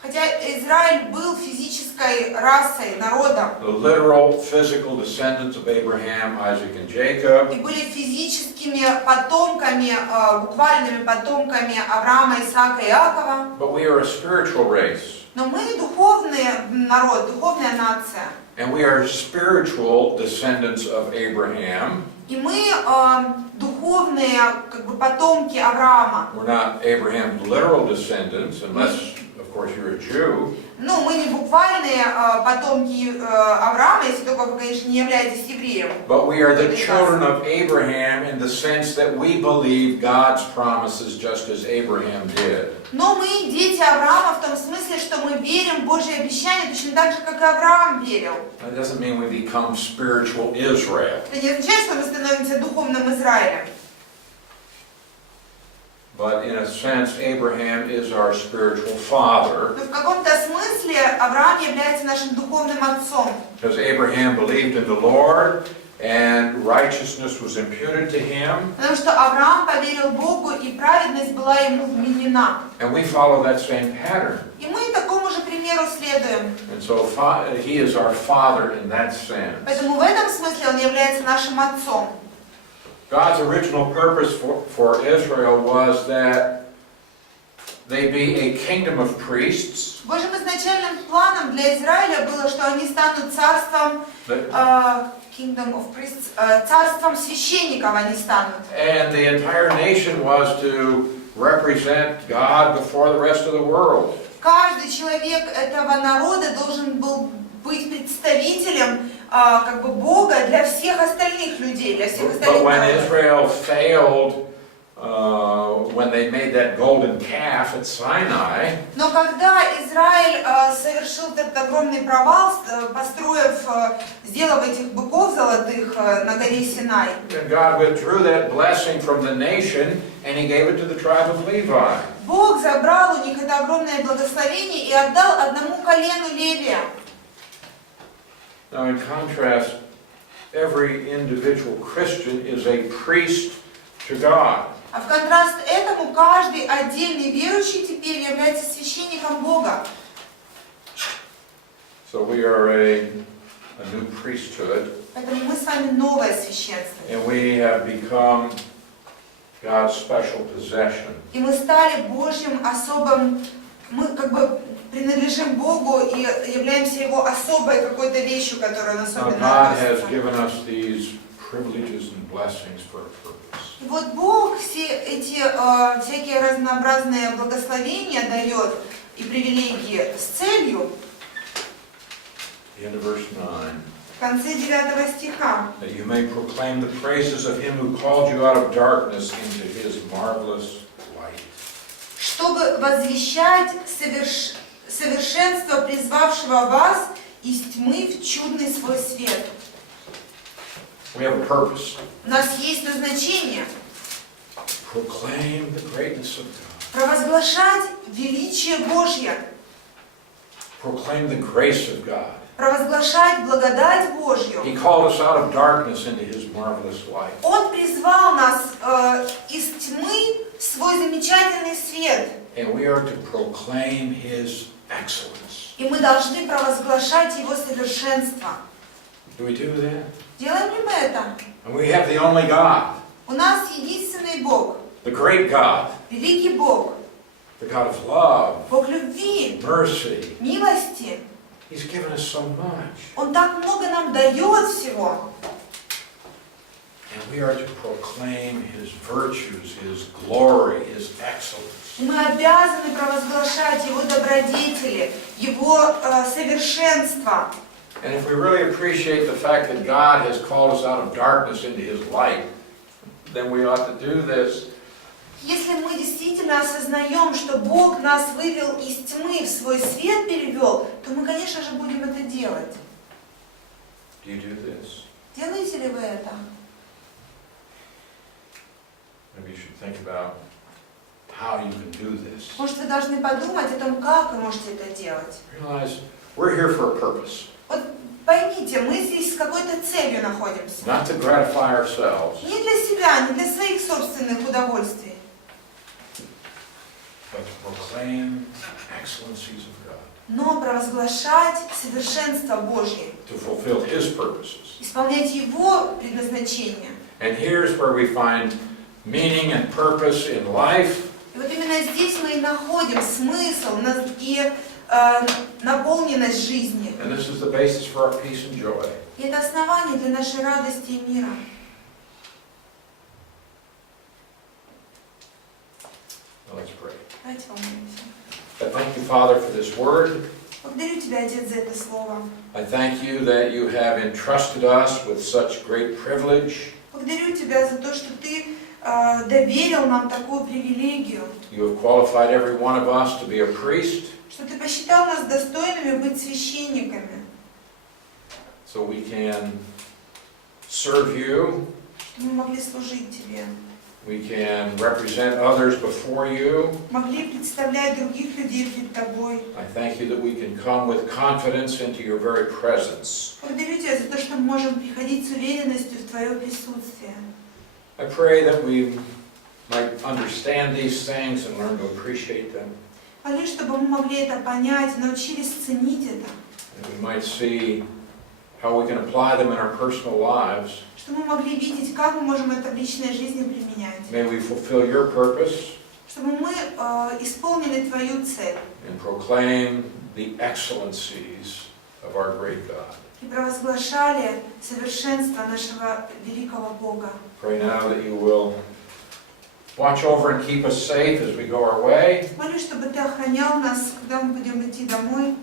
Хотя Израиль был физической расой, народом, the literal physical descendants of Abraham, Isaac, and Jacob. и были физическими потомками, буквальными потомками Авраама, Исаака и Иакова. But we are a spiritual race. Но мы духовный народ, духовная нация. And we are spiritual descendants of Abraham. И мы духовные потомки Авраама. We're not Abraham's literal descendants, unless, of course, you're a Jew. Ну, мы не буквальные потомки Авраама, если только вы, конечно, не являетесь евреем. But we are the children of Abraham in the sense that we believe God's promises just as Abraham did. Но мы дети Авраама в том смысле, что мы верим в Божьи обещания точно так же, как и Авраам верил. That doesn't mean we become spiritual Israel. Это не означает, что мы становимся духовным Израилем. But in a sense, Abraham is our spiritual father. Но в каком-то смысле Авраам является нашим духовным отцом. Because Abraham believed in the Lord, and righteousness was imputed to him. Потому что Авраам поверил Богу, и праведность была ему вменена. And we follow that same pattern. И мы такому же примеру примеру следуем. And so he is our Father in that sense. Поэтому в этом смысле Он является нашим Отцом. God's original purpose for Israel was that they be a kingdom of priests. Божьим изначальным планом для Израиля было, что они станут царством, kingdom of priests, царством священников они станут. And the entire nation was to represent God before the rest of the world. Каждый человек этого народа должен был быть представителем как бы Бога для всех остальных людей, для всех остальных But when народов. Israel failed, when they made that golden calf at Sinai, Но когда Израиль совершил этот огромный провал, сделав этих быков золотых на горе Синай, and God withdrew that blessing from the nation and He gave it to the tribe of Levi. Бог забрал у них это огромное благословение и отдал одному колену Левия. Now, in contrast, every individual Christian is a priest to God. А в контраст этому каждый отдельный верующий теперь является священником Бога. So we are a new priesthood, Поэтому мы с вами новое священство. and we have become God's special possession. И мы стали Божьим особым, мы как бы принадлежим Богу и являемся Его особой какой-то вещью, которая Он Now, особенно God has относится. given us these privileges and blessings for a purpose. И вот Бог все эти всякие разнообразные благословения дает и привилегии с целью, The end of verse 9. в конце 9 стиха, That you may proclaim the praises of Him who called you out of darkness into His marvelous light. чтобы возвещать совершенство призвавшего вас из тьмы в чудный свой свет. We have a purpose. У нас есть назначение Proclaim the greatness of God. провозглашать величие Божье, Proclaim the grace of God. провозглашать благодать Божью. He called us out of darkness into His marvelous light. Он призвал нас из тьмы в свой замечательный свет. And we are to proclaim His excellence. И мы должны провозглашать Его совершенство. Do we do that? Делаем ли мы это? And we have the only God, У нас единственный Бог, the great God, великий Бог, the God of love, Бог любви, mercy. милости. He's given us so much. Он так много нам дает всего. And we are to proclaim His virtues, His glory, His excellence. Мы обязаны провозглашать Его добродетели, Его совершенство. And if we really appreciate the fact that God has called us out of darkness into His light, then we ought to do this. Если мы действительно осознаем, что Бог нас вывел из тьмы в свой свет перевел, то мы, конечно же, будем это делать. Do you do this? Делаете ли вы это? Maybe you should think about how you can do this. Может, вы должны подумать о том, как вы можете это делать. Realize we're here for a purpose. Вот поймите, мы здесь с какой-то целью находимся. Not to gratify ourselves, Не для себя, не для своих собственных удовольствий, but to proclaim excellencies of God. но провозглашать совершенство Божье, To fulfill His purposes. исполнять Его предназначение. And here's where we find meaning and purpose in life. И вот именно здесь мы и находим смысл и наполненность жизни. And this is the basis for our peace and joy. И это основание для нашей радости и мира. Now let's pray. Давайте помолимся. I thank you, Father, for this word. Благодарю Тебя, Отец, за это слово. I thank you that you have entrusted us with such great privilege. Благодарю Тебя за то, что Ты доверил нам такую привилегию, You have qualified every one of us to be a priest, что Ты посчитал нас достойными быть священниками, so we can serve you, что мы могли служить Тебе, we can represent others before you. могли представлять других людей перед Тобой. I thank you that we can come with confidence into your very presence. Благодарю Тебя за то, что мы можем приходить с уверенностью в Твое присутствие. I pray that we might understand these things and learn to appreciate them. Молюсь, чтобы мы могли это понять, научились ценить это. And we might see how we can apply them in our personal lives. Чтобы мы могли видеть, как мы можем это в личной жизни применять. May we fulfill your purpose Чтобы мы исполнили Твою цель. and proclaim the excellencies of our great God. И провозглашали совершенство нашего великого Бога. Pray now that you will watch over and keep us safe as we go our way. Молюсь, чтобы Ты охранял нас, когда мы будем идти домой.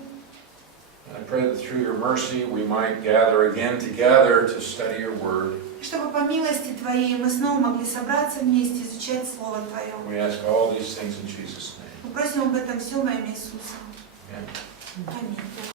I pray that through your mercy we might gather again together to study your word. И чтобы по милости Твоей мы снова могли собраться вместе, изучать Слово Твое. We ask all these things in Jesus' name. Мы просим об этом все во имя Иисуса. Amen. Аминь.